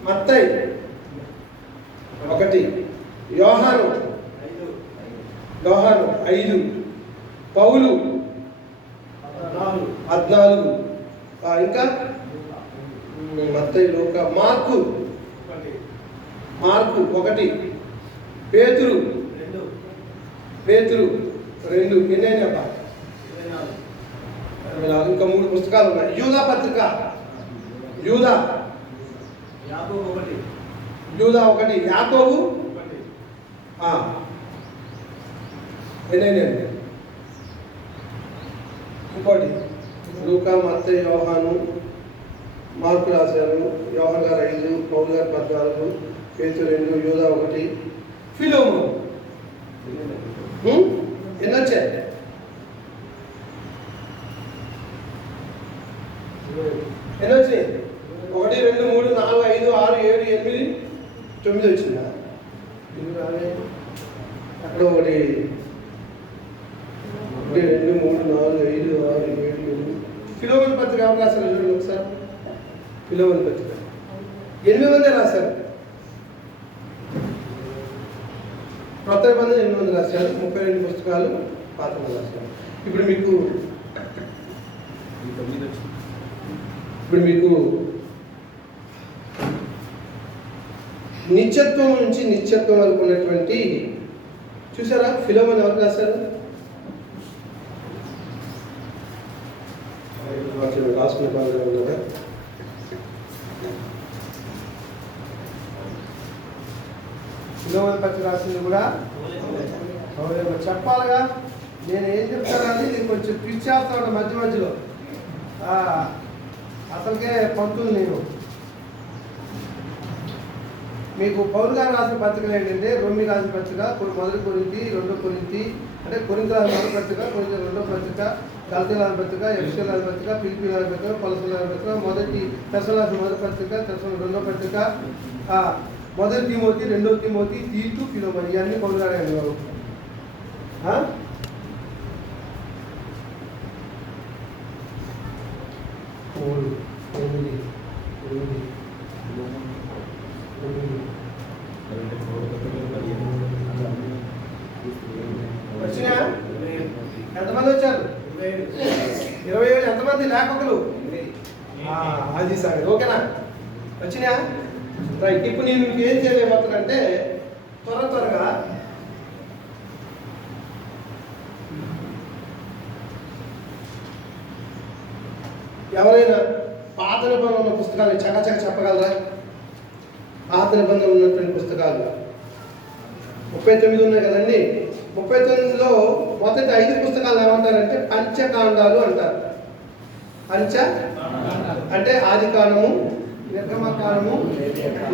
మత్తయి 1, యోహాను 5, పౌలు 14, ఇంకా మత్తయి, లూకా, మార్కు 1, పేతురు 2, ఎన్నైనా ఇంకా 3 పుస్తకాలు ఉన్నాయి. యూదా పత్రిక, యూదా 1, యాకోబు ఎన్నైనా ఇంకోటి లూకా, మత్తయి, యోహాను, మార్కు రాశారు. యోహాను గారు 5, పౌలు గారు 14, పేతురు 2, యూదా 1, ఫిలోము ఎన్ని వచ్చాయి? 1, 2, 3, 4, 5, 6, 7, 8, 9 వచ్చిందా? అక్కడ 1, 2, 3, 4, 5, 6, 7, 8. ఫిలోమోను పత్రిక ఎవరు రాశారు చూడండి ఒకసారి. ఫిలోమోను పత్రిక 8 మంది రాశారు. కొత్త నిబంధన 8 మంది రాశారు. 32 పుస్తకాలు పాత రాశారు. ఇప్పుడు మీకు నిత్యత్వం నుంచి నిత్యత్వం వరకు ఉన్నటువంటి చూసారా? ఫిలోమోను ఎవరు రాశారు? రాసుకునే బాగా ఉన్నదా? ఫిలోమోను పత్రిక రాసింది కూడా చెప్పాలిగా. నేను ఏం చెప్తానని నేను కొంచెం పిచ్చేస్తాను మధ్యలో. అసలుకే పంతులు నేను. మీకు పౌలు గారు రాసిన పత్రికలు ఏంటంటే రోమి రాసిన పత్రిక, మొదటి కొరింథీ, 2 కొరింథీ, అంటే కొరింథీ రాసిన మొదటి పత్రిక, కొరింథీ 2వ పత్రిక, గలతీ రాసిన పత్రిక, ఎఫెసీయుల రాసిన పత్రిక, ఫిలిప్పీ రాసిన పత్రిక, కొలస్సీయుల రాసిన పత్రిక, మొదటి తెస్సలోనికీయుల మొదటి పత్రిక, తెస్సలోనికీయుల 2వ పత్రిక, మొదటి తిమోతి, 2వ తిమోతి, తీతు, ఫిలోమోను ఇవన్నీ పౌలు గారు అండి బాబు. వచ్చినా? ఎంతమంది వచ్చారు? 27. ఎంతమంది లేఖకులు? అది సార్ ఓకేనా? వచ్చినా? రైట్. ఇప్పుడు నేను మీకు ఏం చేయలేకపోతున్నానంటే త్వరగా ఎవరైనా పాత నిబంధనలు ఉన్న పుస్తకాలు చకచక చెప్పగలరా? పాత నిబంధనలు ఉన్నటువంటి పుస్తకాలు 39 ఉన్నాయి కదండి. 39లో మొదటి 5 పుస్తకాలు ఏమంటారంటే పంచకాండాలు అంటారు. అంటే ఆదికాండము, నిర్గమకాండము,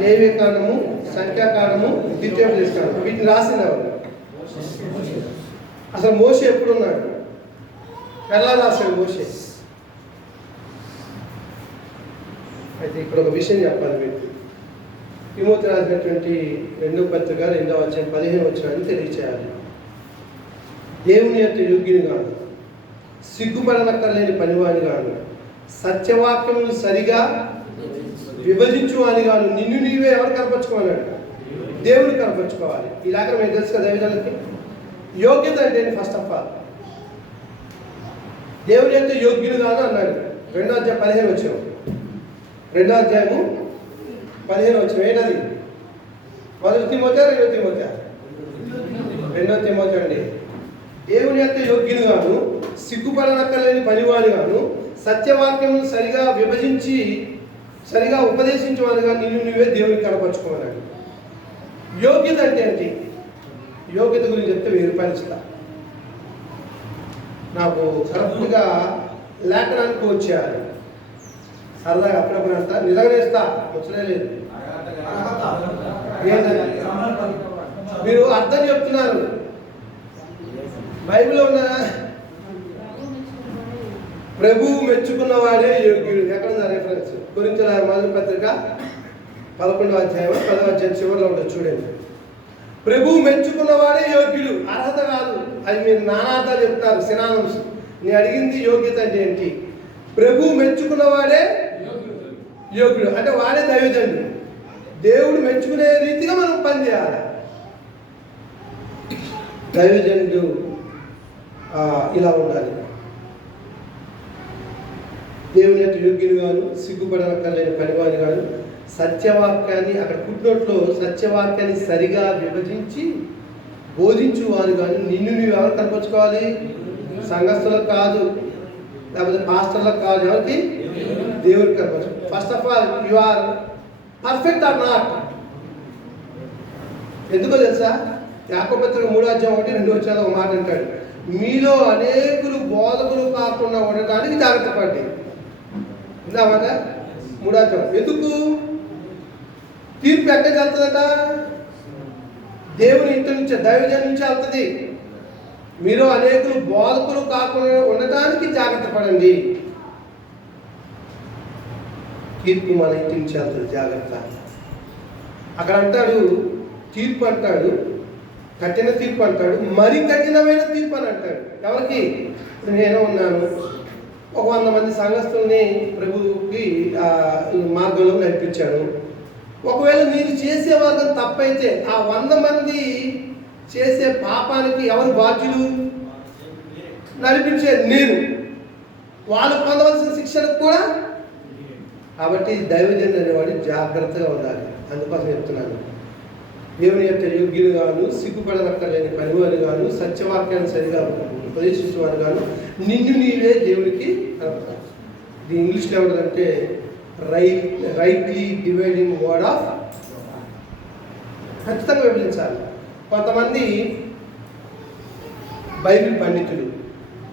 లేవికాండము, సంఖ్యాకాండము, ద్వితీయోపదేశకాండము. వీటిని రాసింది ఎవరు? అసలు మోషే ఎప్పుడున్నాడు? ఎలా రాశాడు మోషే? అయితే ఇక్కడ ఒక విషయం చెప్పాలి మీకు. తిమోతి రాసినటువంటి 2వ పత్రిక 2వ అధ్యాయం 15 వచనాన్ని తెలియచేయాలి. దేవుని యొక్క యోగ్యుని గాను, సిగ్గుపడనక్కర్లేని పనివాని గాను, సత్యవాక్యమును సరిగా విభజించువాని గాను నిన్ను నీవే ఎవరు కనపరుచుకోవాలన్నాడు? దేవుని కనపరుచుకోవాలి. ఇలాగ మీకు తెలుసు కదా దైవజనులకి యోగ్యత అంటే ఫస్ట్ ఆఫ్ ఆల్ దేవుని యొక్క యోగ్యుని గాను అన్నాడు. 2వ అధ్యాయం 15 వచ్చాము. 2వ అధ్యాయము 15 వచ్చాము. ఏంటది? మొదటి తిమోతి, 2వ తిమోతి? 2వ తిమోతి అండి. దేవుని యొక్క యోగ్యుని గాను, సిగ్గుపడనక్కర్లేని పనివాని గాను, సత్యవాక్యమును సరిగా విభజించి సరిగా ఉపదేశించవానిగా నిన్ను నువ్వే దేవునికి కనపరుచుకోవాలని. యోగ్యత అంటే ఏంటి? యోగ్యత గురించి చెప్తే 1000 రూపాయలు ఇస్తా. నాకు కరెక్ట్గా లేఖనానికి వచ్చేయాలి. సరదాగా అప్పుడప్పుడు అంట నిలగనేస్తా వచ్చలే లేదు. మీరు అర్థం చెప్తున్నారు. బైబిల్లో ఉన్న ప్రభువు మెచ్చుకున్నవాడే యోగ్యుడు. ఎక్కడుందా రెఫరెన్స్? కొరింథీయుల మొదటి పత్రిక 11వ అధ్యాయం 10వ అధ్యాయం చివరిలో ఉంటుంది చూడండి. ప్రభువు మెచ్చుకున్నవాడే యోగ్యుడు, అర్హత కాదు. అది మీరు నానార్థాలు చెప్తారు, సినానమ్స్. నేను అడిగింది యోగ్యత అంటే ఏంటి? ప్రభువు మెచ్చుకున్నవాడే యోగ్యుడు అంటే వాడే దైవజనుడు. దేవుడు మెచ్చుకునే రీతిగా మనం పనిచేయాలి. దైవజనుడు ఇలా ఉండాలి. దేవుని యొక్క యోగ్యుని గాను, సిగ్గుపడనక్కర్లేని పనివాని గాను, సత్యవాక్యాన్ని అక్కడ పుట్టినట్లో సత్యవాక్యాన్ని సరిగా విభజించి బోధించువారు కానీ నిన్ను నువ్వు ఎవరు కనపరుచుకోవాలి? సంఘస్థులకు కాదు, లేకపోతే పాస్టర్లకు కాదు, ఎవరికి? దేవుడికి కనపరచు. First of all you are perfect or not. ఎందుకో తెలుసా? యాకోబు పత్రిక 3వ అధ్యాయం 1-2 ఒక మాట అంటాడు, మీలో అనేకులు బోధకులు కాకుండా ఉండడానికి జాగ్రత్త పడ్డి. ఉందామాట 3వ అధ్యాయం. ఎందుకు? తీర్పు ఎక్కడికి వెళ్తుందట? దేవుని ఇంటి నుంచి, దైవజన్ నుంచి వెళ్తుంది. మీరు అనేకులు బోధకులు కాకుండా ఉండటానికి జాగ్రత్త పడండి. తీర్పు మన ఇంటి నుంచి వెళ్తుంది, జాగ్రత్త. అక్కడ అంటాడు తీర్పు అంటాడు, కఠిన తీర్పు అంటాడు, మరి కఠినమైన తీర్పు అని అంటాడు. ఎవరికి? నేను ఉన్నాను, ఒక 100 మంది సంఘస్థుల్ని ప్రభువుకి మార్గంలో నడిపించాను. ఒకవేళ నేను చేసే వర్గం తప్పైతే ఆ 100 మంది చేసే పాపానికి ఎవరు బాధ్యులు? నడిపించేది నేను. వాళ్ళు పొందవలసిన శిక్షణకు కూడా. కాబట్టి దైవజనుడు అనేవాడు జాగ్రత్తగా ఉండాలి. అందుకోసం చెప్తున్నాను, దేవుని యొక్క యోగ్యులు గాను, సిగ్గుపడనక్కర్లేని పనివారు గాను, సత్యవాక్యాన్ని సరిగా ఉపదేశించేవారు గాను, నిన్ను నీవే దేవుడికి కనపడాలి. ఇది ఇంగ్లీష్లో ఏమంటుందంటే రైట్లీ డివైడింగ్ వర్డ్ ఆఫ్. ఖచ్చితంగా విభజించాలి. కొంతమంది బైబిల్ పండితులు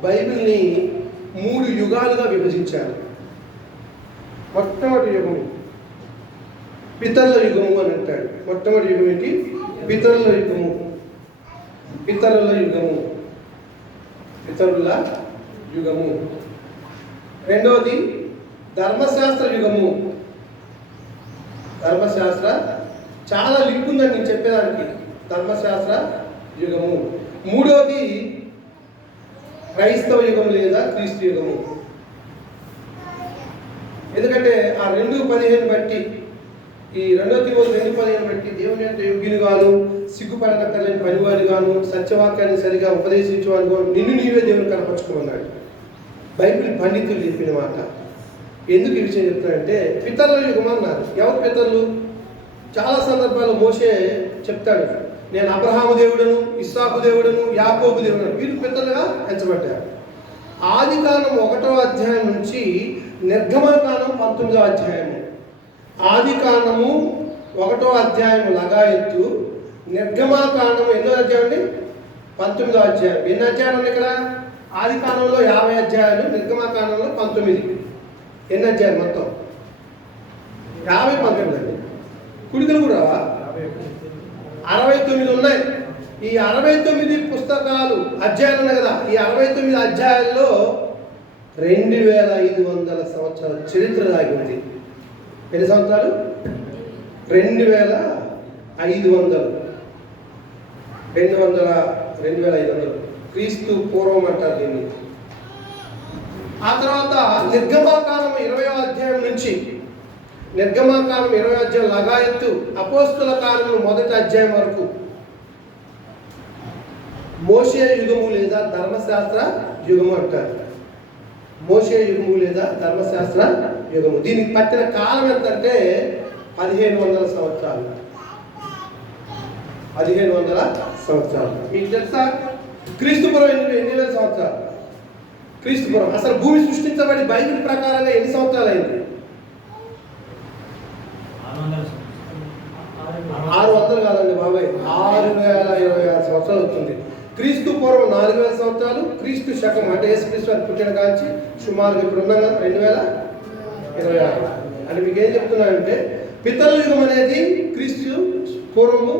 బైబిల్ని 3 యుగాలుగా విభజించారు. మొట్టమొదటి యుగము పితరుల యుగము అని అంటాడు. మొట్టమొదటి యుగం ఏంటి? పితరుల యుగము. పితరుల యుగము, పితరుల యుగము. రెండవది ధర్మశాస్త్ర యుగము. ధర్మశాస్త్ర చాలా లింక్ ఉందని నేను చెప్పేదానికి. ధర్మశాస్త్ర యుగము. మూడవది క్రైస్తవ యుగం లేదా క్రీస్తు యుగము. ఎందుకంటే ఆ 2:15 బట్టి, ఈ 2 తిమోతి 2:15 బట్టి దేవుని యొక్క యోగ్యుని గాను, సిగ్గుపడనక్కర్లేని పనివాడు గాను, సత్యవాక్యాన్ని సరిగా ఉపదేశించేవాడు గాను, నిన్ను నీవే దేవుని కనపరుచుకోమన్నాడు. బైబిల్ పండితులు చెప్పిన మాట. ఎందుకు ఈ విషయం చెప్తానంటే పితరుల యుగం అన్నారు. ఎవరు పితరులు? చాలా సందర్భాల్లో మోషే చెప్తాడు, నేను అబ్రహాము దేవుడను, ఇస్సాకు దేవుడను, యాకోబు దేవుడను. వీళ్ళు పితరులుగా ఎంచబడ్డారు. ఆదికాండం 1వ అధ్యాయం నుంచి నిర్గమకాండం 19వ అధ్యాయము. ఆదికాండము 1వ అధ్యాయం లగాయత్తు, నిర్గమకాండము ఎన్నో అధ్యాయం అండి? 19వ అధ్యాయం. ఎన్ని అధ్యాయాలు ఉన్నాయి ఇక్కడ? ఆదికాండంలో 50 అధ్యాయాలు, నిర్గమకాండంలో 19. ఎన్ని అధ్యాయాలు మొత్తం? 50, 19 అండి. కుడికలు కూడా 69 ఉన్నాయి. ఈ 69 పుస్తకాలు, అధ్యాయాలు ఉన్నాయి కదా, ఈ 69 అధ్యాయాల్లో 2500 సంవత్సరాల చరిత్ర దాగి ఉంది. ఎన్ని సంవత్సరాలు? 2500 క్రీస్తు పూర్వం అంటారు దీన్ని. ఆ తర్వాత నిర్గమకాండం 20వ అధ్యాయం నుంచి, నిర్గమకాండం 20వ అధ్యాయం లగాయత్తు, అపోస్తుల కాలము 1వ అధ్యాయం వరకు మోషే యుగము లేదా ధర్మశాస్త్ర యుగము అంటారు. మోషే యుగము లేదా ధర్మశాస్త్ర యుగము. దీనికి పట్టిన కాలం ఎంతంటే 1500 సంవత్సరాలు. 1500 సంవత్సరాలు. మీకు తెలుసా క్రీస్తుపురం ఎన్ని వేల సంవత్సరాలు? క్రీస్తుపురం అసలు భూమి సృష్టించబడి బైబిల్ ప్రకారంగా ఎన్ని సంవత్సరాలు అయింది? 600 కాదండి బాబాయ్, 6026 సంవత్సరాలు అవుతుంది. క్రీస్తు పూర్వం 4000 సంవత్సరాలు, క్రీస్తు శకం అంటే యేసుక్రీస్తు వారు పుట్టిన కాంచి సుమారుగా ఇప్పుడు ఉన్నాం కదా 2000 26 అంటే మీకు ఏం చెప్తున్నానంటే పితరుల యుగం అనేది క్రీస్తు పూర్వము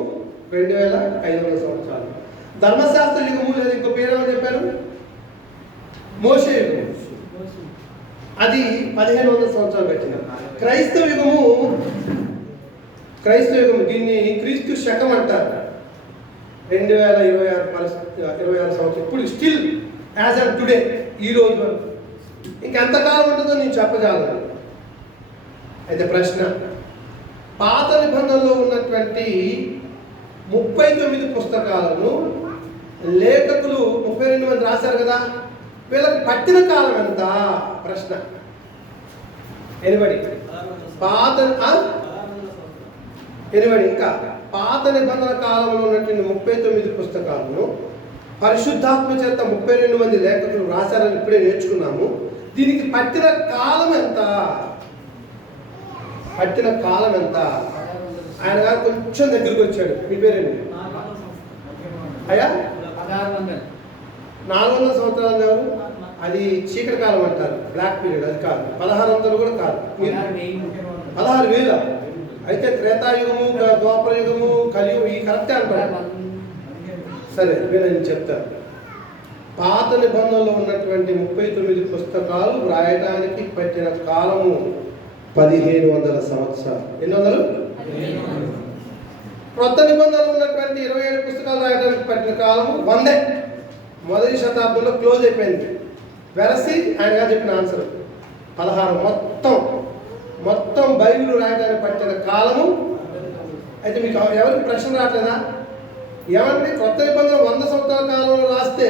2500 సంవత్సరాలు. ధర్మశాస్త్ర యుగము లేదా ఇంకో పేరు ఏమని చెప్పారు, మోషే యుగము, అది 1500 సంవత్సరాలు పెట్టిన. క్రైస్తవ యుగము దీన్ని క్రీస్తు శకం అంటారు. 2026 సంవత్సరం ఇప్పుడు స్టిల్ యాజ్ ఆన్ టుడే ఈ రోజు వరకు ఇంకెంతకాలం ఉంటుందో నేను చెప్పగలను. అయితే ప్రశ్న, పాత నిబంధనలో ఉన్నటువంటి 39 పుస్తకాలను లేఖకులు 32 మంది రాశారు కదా, వీళ్ళకి పట్టిన కాలం ఎంత? ప్రశ్న. ఎనిబడి ఇంకా పాత నిబంధన కాలంలో ఉన్నటువంటి 39 పుస్తకాలను పరిశుద్ధాత్మ చేత 32 మంది లేఖకులు రాశారని ఇప్పుడే నేర్చుకున్నాము. దీనికి పట్టిన కాలం ఎంత? ఆయన గారు కొంచెం దగ్గరికి వచ్చాడు. మీ పేరేంటి అయ్యా? 400 సంవత్సరాలు ఎవరు? అది చీకటి కాలం అంటారు, బ్లాక్ పీరియడ్. అది కాదు. 1600 కూడా కాదు. 16,000. అయితే త్రేతాయుగము, ద్వాపర యుగము, కలియుగం ఈ కరెక్టే అంటారు. సరే నేను చెప్తాను. పాత నిబంధనలో ఉన్నటువంటి 39 పుస్తకాలు వ్రాయడానికి పట్టిన కాలము 1500 సంవత్సరాలు. ఎన్ని వందలు? కొత్త నిబంధనలు ఉన్నటువంటి 27 పుస్తకాలు రాయడానికి పట్టిన కాలము 100. మొదటి శతాబ్దంలో క్లోజ్ అయిపోయింది. వెరసి ఆయన గారు చెప్పిన ఆన్సర్ 16. మొత్తం బైబిల్ రాయడానికి పట్టిన కాలము. అయితే మీకు ఎవరికి ప్రశ్న రావట్లేదా? ఏమంటే కొత్త నిబంధన 100 సంవత్సరాల కాలంలో రాస్తే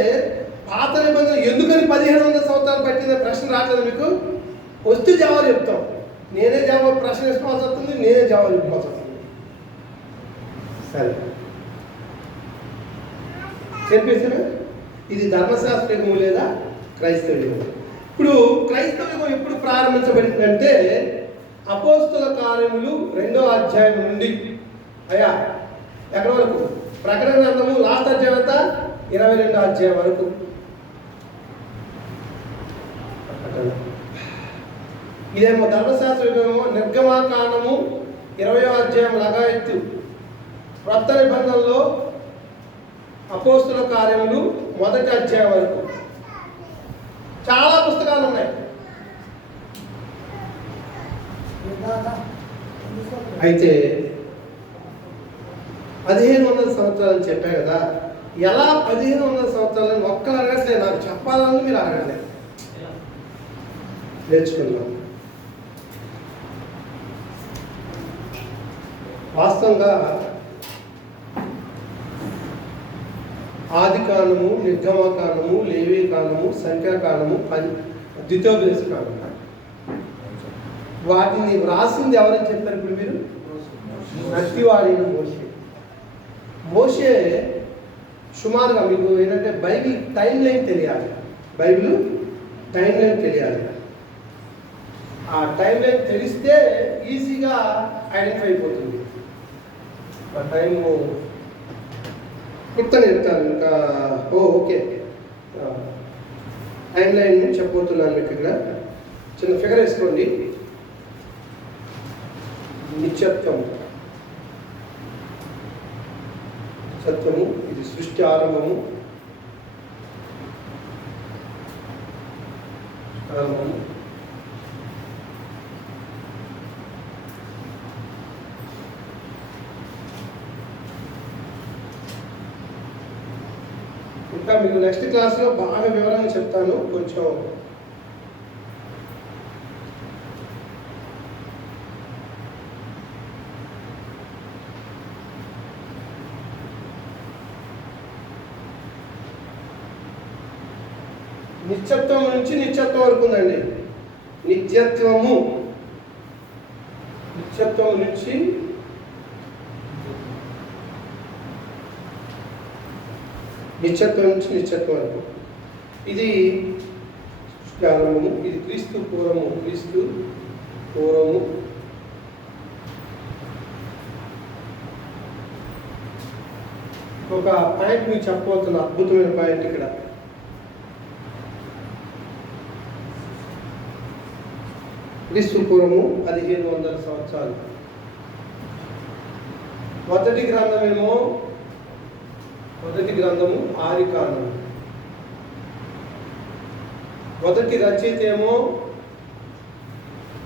పాత నిబంధన ఎందుకని 1500 సంవత్సరాలు పట్టింది ప్రశ్న రావట్లేదు మీకు? వస్తే జవాబు చెప్తాం. నేనే జవాబు ప్రశ్న ఇసుకోవాల్సి వస్తుంది, నేనే జవాబు చెప్పుకోవాల్సి వస్తుంది. సరే చెప్పేసాను. ఇది ధర్మశాస్త్ర యుగము లేదా క్రైస్తవ యుగం. ఇప్పుడు క్రైస్తవ యుగం ఎప్పుడు ప్రారంభించబడిందంటే అపోస్తుల కార్యములు 2వ అధ్యాయం నుండి అయ్యా ఎక్కడి వరకు? ప్రకటన గ్రంథము లాస్ట్ అధ్యాయం అంతా 22వ అధ్యాయం వరకు. ఇదేమో ధర్మశాస్త్ర యుగము. నిర్గమాకాండము 20వ అధ్యాయం లగాయత్తు. క్రొత్త నిబంధనలో అపోస్తుల కార్యములు 1వ అధ్యాయం వరకు చాలా పుస్తకాలు ఉన్నాయి. అయితే 1500 సంవత్సరాలు చెప్పా కదా, ఎలా 1500 సంవత్సరాలని ఒక్కరు అడగట్లేదు. నాకు చెప్పాలని మీరు అడగలేదు. నేర్చుకున్నాం. వాస్తవంగా ఆది కాలము, నిర్గమకాండము, లేవి కాలము, సంఖ్యాకాలము, ద్వితీయోపదేశ కాలం వాటిని వ్రాసింది ఎవరని చెప్పారు ఇప్పుడు మీరు? నత్తివాడైన మోషే సుమారుగా మీకు ఏంటంటే బైబిల్ టైం లైన్ తెలియాలి. ఆ టైం లైన్ తెలిస్తే ఈజీగా ఐడెంటిఫై అయిపోతుంది. ఆ టైము గుర్తని చెప్తాను. ఇంకా ఓకే, టైం లైన్ చెప్పబోతున్నాను మీకు. ఇక్కడ చిన్న ఫిగర్ వేసుకోండి. నిత్యత్వము, ఇది సృష్టి ఆరంభము. ఇంకా మీకు నెక్స్ట్ క్లాస్లో బాగా వివరంగా చెప్తాను. కొంచెం నిత్యత్వం నుంచి నిత్యత్వం వరకు ఉందండి. నిత్యత్వం నుంచి నిత్యత్వం వరకు. ఇది ప్రారంభము. ఇది క్రీస్తు పూర్వము. ఒక పాయింట్ మీకు చెప్పబోతున్న అద్భుతమైన పాయింట్ ఇక్కడ. క్రీస్తు పూర్వము 1500 సంవత్సరాలు. మొదటి గ్రంథము ఆదికాండము. మొదటి రచయిత ఏమో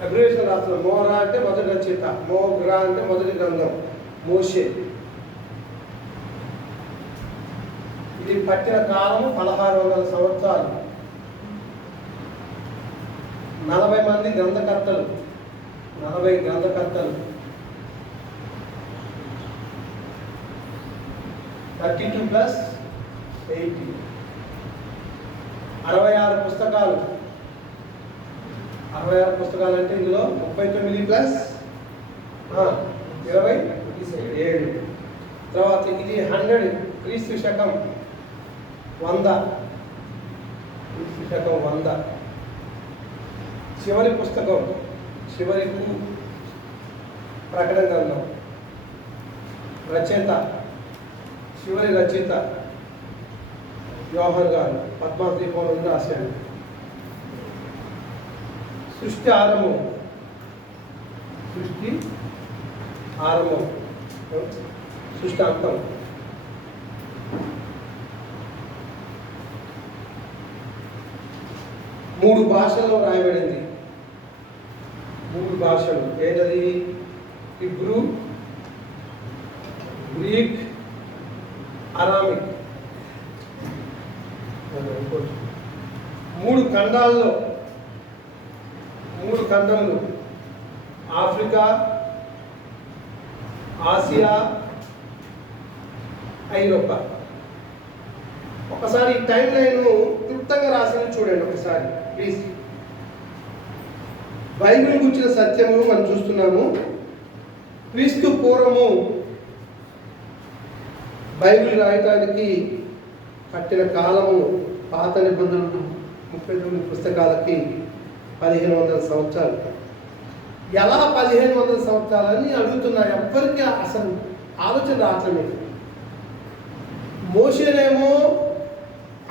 అబ్రివేషన్ రాస్తున్నారు. మోరా అంటే మొదటి రచయిత, మోగ్రా అంటే మొదటి గ్రంథం, మోషే. ఇది పట్టిన కాలము 1600 సంవత్సరాలు. 40 మంది గ్రంథకర్తలు, 40 గ్రంథకర్తలు, 32 + 80, 66 పుస్తకాలు. 66 పుస్తకాలు అంటే ఇందులో 39 + 27. తర్వాత ఇది 100 క్రీస్తు శకం 100, క్రీస్తు శకం 100. చివరి పుస్తకం, చివరికి ప్రకటన గ్రంథం. రచయిత, చివరి రచయిత యోహాను గారు పద్మద్వీపంలో నుండి రాశాడు. సృష్టి ఆరంభం, సృష్టి అంతం. మూడు భాషల్లో రాయబడింది. 3 భాషలు. ఏంటది? Hebrew, Greek, Aramaic. 3 ఖండాల్లో, 3 ఖండములు, ఆఫ్రికా, ఆసియా, ఐరోపా. ఒకసారి ఈ టైం లైన్ క్లుప్తంగా రాసింది చూడండి ఒకసారి ప్లీజ్. బైబిల్ గురించిన సత్యము మనం చూస్తున్నాము. క్రీస్తు పూర్వము బైబిల్ రాయటానికి పట్టిన కాలము పాత నిబంధనలు 39 పుస్తకాలకి 1500 సంవత్సరాలు. ఎలా 1500 సంవత్సరాలని అడుగుతున్నా, ఎవ్వరికి అసలు ఆలోచన రావట్లేదు. మోషేనేమో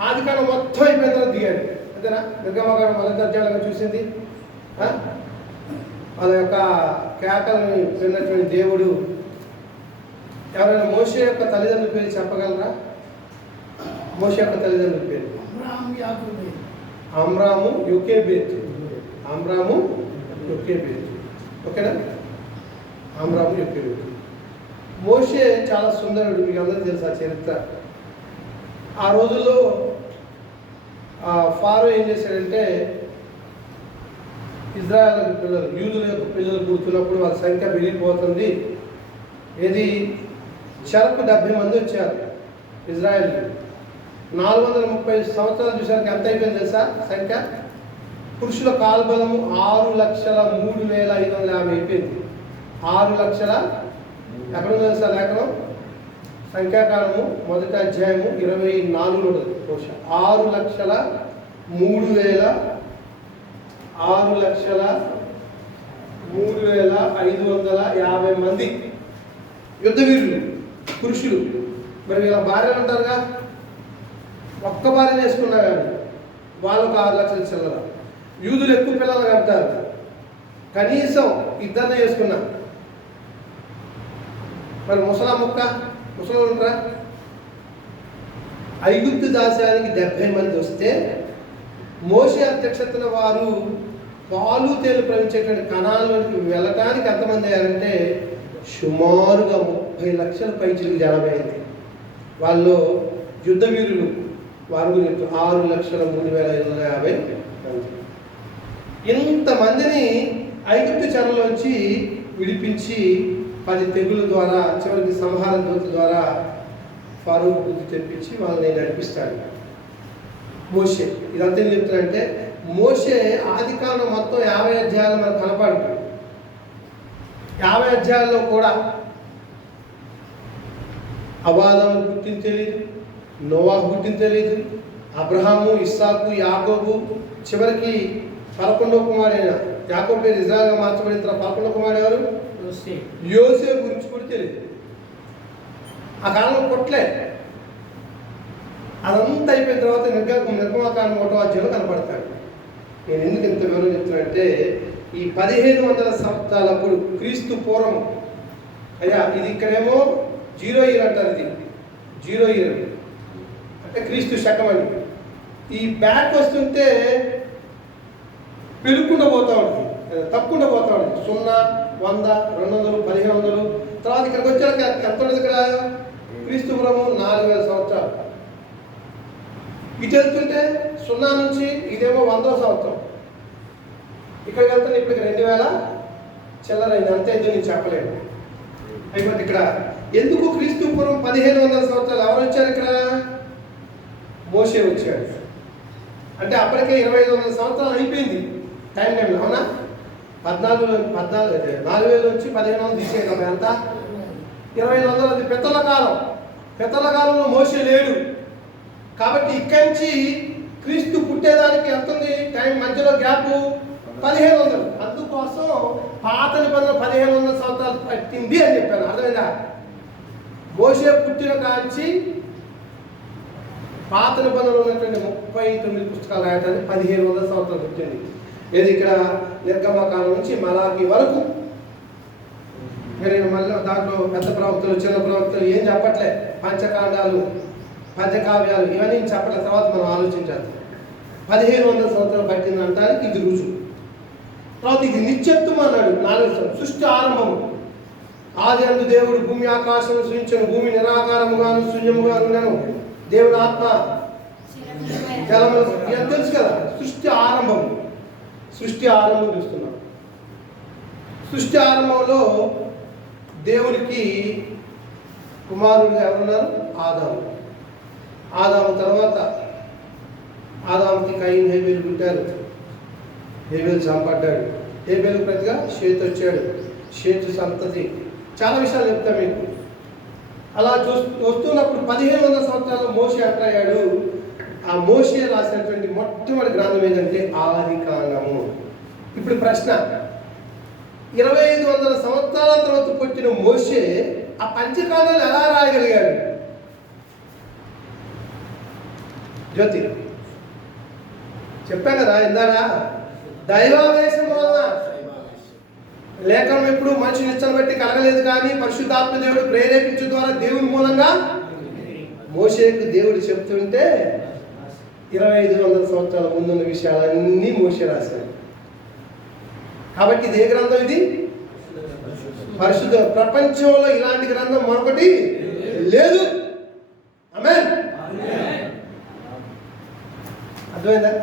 ఆదికాండం మొత్తం అయిపోయిన తర్వాత దిగాడు, అంతేనా? నిర్గమకాండం మొదటి అధ్యాయంలో చూసింది. వాళ్ళ యొక్క కేకలను విన్నటువంటి దేవుడు. ఎవరైనా మోషే యొక్క తల్లిదండ్రుల పేరు చెప్పగలరా? మోషే యొక్క తల్లిదండ్రుల పేరు అమ్రాము, యోకేబేతు. అమ్రాము, యోకేబేతు. ఓకేనా? అమ్రాము, యోకేబేతు. మోషే చాలా సుందరుడు, మీకు అందరికీ తెలుసు ఆ చరిత్ర. ఆ రోజుల్లో ఫారో ఏం చేశాడంటే, ఇజ్రాయెల్ పిల్లలు, యూదుల యొక్క పిల్లలు పుడుతున్నప్పుడు వాళ్ళ సంఖ్య పెరిగిపోతుంది. ఇది చెరకు 70 మంది వచ్చారు ఇజ్రాయెల్. 430 సంవత్సరాలు చూసారికి ఎంత అయిపోయింది తెలుసా సంఖ్య? పురుషుల కాల్బలము 6,03,550 అయిపోయింది. 6 లక్షల, ఎక్కడ ఉంది తెలుసా లేఖనం? సంఖ్యాకాలము మొదటి అధ్యాయము 24 బహుశా. 6,03,550 మంది యుద్ధ వీరులు, పురుషులు. మరి వీళ్ళ భార్యలు ఉంటారుగా, ఒక్క భార్య చేసుకున్నా కానీ వాళ్ళకు 6 లక్షల చిల్లర. యూదులు ఎక్కువ పిల్లలు కడతారు, కనీసం 2 చేసుకున్నా. మరి ముసలా ఉంటారా? ఐగుప్తు దాస్యానికి 70 మంది వస్తే, మోషే అధ్యక్షతన వారు పాలు తేలు ప్రవహించేటువంటి కణాల్లోకి వెళ్ళటానికి ఎంతమంది అయ్యారంటే సుమారుగా 30 లక్షల పైచిలకు జనమైంది. వాళ్ళు యుద్ధ వీరులు, వారు 6,03,550 మంది. ఇంతమందిని ఐగుప్తు చెరలోంచి విడిపించి 10 తెగుల ద్వారా, చివరికి సంహార దూత ద్వారా ఫరో బుద్ధి తెప్పించి వాళ్ళని నడిపిస్తాడు మోషే. ఇదంతా ఏం చెప్తారంటే, మోషే ఆదికాండం మొత్తం 50 అధ్యాయాలు మనకు కనపడుతుంది. 50 అధ్యాయాల్లో కూడా అబాదాము పుట్టింది తెలియదు, నోవాహు పుట్టింది తెలియదు, అబ్రహాము, ఇస్సాకు, యాకోబు, చివరికి 11వ కుమారుడైన యాకోబు పేరు ఇజ్రాయెల్గా మార్చబడిన తర్వాత 11వ కుమారుడు ఎవరు? యోసేపు గురించి కూడా తెలియదు. ఆ కాలంలో కొట్లే. అదంతా అయిపోయిన తర్వాత నిర్గమకాండం 1వ అధ్యాయంలో కనపడతాడు. నేను ఎందుకు ఇంత వివరం చెప్తున్నానంటే, ఈ 1500 సంవత్సరాలప్పుడు క్రీస్తు పూర్వం. అయ్యా ఇది ఇక్కడేమో 0 ఇయర్ అంటారు, ఇది 0 ఇయర్ అంటే క్రీస్తు శకం అని. ఈ బ్యాక్ వస్తుంటే పెరుగుకుండా పోతా ఉంటుంది, తప్పకుండా పోతా ఉంటుంది. 0, 100, 200, 1500. తర్వాత ఇక్కడికి వచ్చాక ఎంత ఉంటుంది ఇక్కడ? క్రీస్తు పూర్వము 4000 సంవత్సరాలు. ఇటు వెళ్తుంటే 0 నుంచి ఇదేమో 100వ సంవత్సరం. ఇక్కడికి వెళ్తుంటే ఇప్పటికి 2000 చిల్లరైంది, అంతే. నేను చెప్పలేను. అయిపోతే ఇక్కడ ఎందుకు క్రీస్తు పూర్వం 1500 సంవత్సరాలు ఎవరు వచ్చారు ఇక్కడ? మోషే వచ్చాడు. అంటే అప్పటికే 2500 సంవత్సరాలు అయిపోయింది టైంలో. అవునా? 4000 నుంచి 1500 తీసేయడం ఎంత? 2500. అది పెద్దల కాలం. పెద్దల కాలంలో మోషే లేడు కాబట్టి ఇక్కడి నుంచి క్రీస్తు పుట్టేదానికి ఎంత ఉంది టైం? మధ్యలో గ్యాప్ 1500. అందుకోసం పాత నిబంధన 1500 సంవత్సరాలు పట్టింది అని చెప్పాను. అర్థమైందా? మోషే పుట్టిన కాంచి పాత నిబంధనలు ఉన్నటువంటి 39 పుస్తకాలు రాయటానికి 1500 సంవత్సరాలు పుట్టింది. ఏది ఇక్కడ నిర్గమకాండం నుంచి మలాకి వరకు. మీరు మళ్ళీ దాంట్లో పెద్ద ప్రవక్తలు, చిన్న ప్రవక్తలు ఏం చెప్పట్లే. పంచకాండాలు, పంచకావ్యాలు ఇవన్నీ చెప్పట్లే. తర్వాత మనం ఆలోచించాలి. 1500 సంవత్సరాలు పట్టింది అంటానికి ఇది రుజువు. తర్వాత ఇది నిత్యత్వం అన్నాడు. 4 సృష్టి ఆరంభము. ఆది అందు దేవుడు భూమి ఆకాశం సృష్టించను. భూమి నిరాకారముగాను శూన్యముగా ఉన్నాను. దేవుని ఆత్మ జలములు. ఇది తెలుసు కదా. సృష్టి ఆరంభం. సృష్టి ఆరంభం చూస్తున్నాం. సృష్టి ఆరంభంలో దేవునికి కుమారుడు ఎవరున్నారు? ఆదాము. ఆదాము తర్వాత ఆదాముకి కయీన్, హేబేలు పుట్టారు. హేబేలు చంపడ్డాడు. హేబేలు ప్రతిగా షేతు వచ్చాడు. షేతు సంతతి. చాలా విషయాలు చెప్తా మీకు. అలా వస్తున్నప్పుడు 1500 సంవత్సరాలు మోషే ఎంటర్ అయ్యాడు. ఆ మోషే రాసినటువంటి మొట్టమొదటి గ్రంథం ఏంటంటే ఆది కాండము. ఇప్పుడు ప్రశ్న, 2500 సంవత్సరాల తర్వాత పుట్టిన మోషే ఆ పంచకాండాలు ఎలా రాయగలిగాడు? జ్యోతి చెప్పాను కదా ఇందాడా, దైవావేశం వలన. లేఖనం ఎప్పుడు మనిషిని ఇచ్చని బట్టి కలగలేదు, కానీ పరిశుద్ధాత్మ దేవుడు ప్రేరేపించు ద్వారా దేవుని మూలంగా మోషేకు దేవుడు చెప్తుంటే 2500 సంవత్సరాల ముందున్న విషయాలన్నీ మోషే రాశాడు. కాబట్టి ఇది ఏ గ్రంథం? ఇది పరిశుద్ధ. ప్రపంచంలో ఇలాంటి గ్రంథం మరొకటి లేదు. ఆమేన్. అర్థమైందా?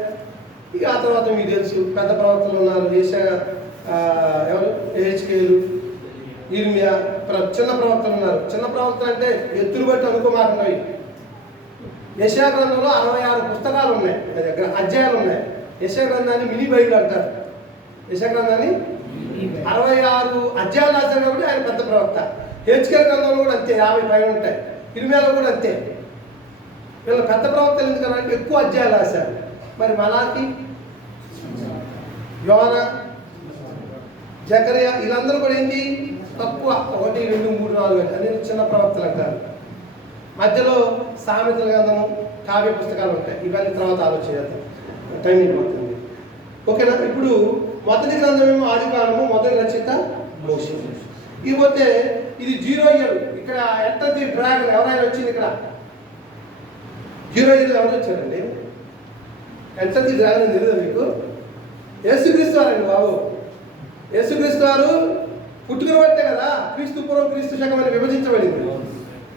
ఇక ఆ తర్వాత మీకు తెలుసు పెద్ద ప్రవక్తలు ఉన్నారు. ఎవరు? హెచ్కేలు, ఇర్మియా. చిన్న ప్రవక్తలు ఉన్నారు. చిన్న ప్రవక్తలు అంటే ఎత్తులు బట్టి అనుకోమాకున్నాయి. యెషయా గ్రంథంలో 66 పుస్తకాలు ఉన్నాయి, అధ్యాయాలు ఉన్నాయి. యెషయా గ్రంథాన్ని మినీ బైబిల్ అంటారు. యెషయా గ్రంథాన్ని 66 అధ్యాయాలు రాశారు కాబట్టి ఆయన పెద్ద ప్రవక్త. హెచ్కేల్ గ్రంథంలో కూడా అంతే, 50 పైన ఉంటాయి. ఇర్మియాలో కూడా అంతే. వీళ్ళు పెద్ద ప్రవక్తలు ఎందుకంటే ఎక్కువ అధ్యాయాలు రాశారు. మరి మలాకి, యోనా, జకరియా వీళ్ళందరూ కూడా ఏంటి? తక్కువ. 1, 2, 3, 4 అనేది చిన్న ప్రవక్తలు అంటారు. మధ్యలో సామెతల గ్రంథము, కావ్య పుస్తకాలు ఉంటాయి. ఇవన్నీ తర్వాత ఆలోచించాలి, టైం అయిపోతుంది. ఓకేనా? ఇప్పుడు మొదటి గ్రంథం ఏమో ఆది కాండము, మొదటి రచయిత మోషే. ఇకపోతే ఇది 0 ఇయర్. ఇక్కడ ఎంటర్ ది డ్రాగన్ ఎవరైనా వచ్చింది ఇక్కడ? 0 ఇయర్ ఎవరు వచ్చారండి? ఎంటర్ ది డ్రాగన్ తెలియదా మీకు? యేసుక్రీస్తు వారండి బాబు. యేసుక్రీస్తు వారు పుట్టుకుని బట్టే కదా క్రీస్తు పూర్వం క్రీస్తు శకం అని విభజించబడింది.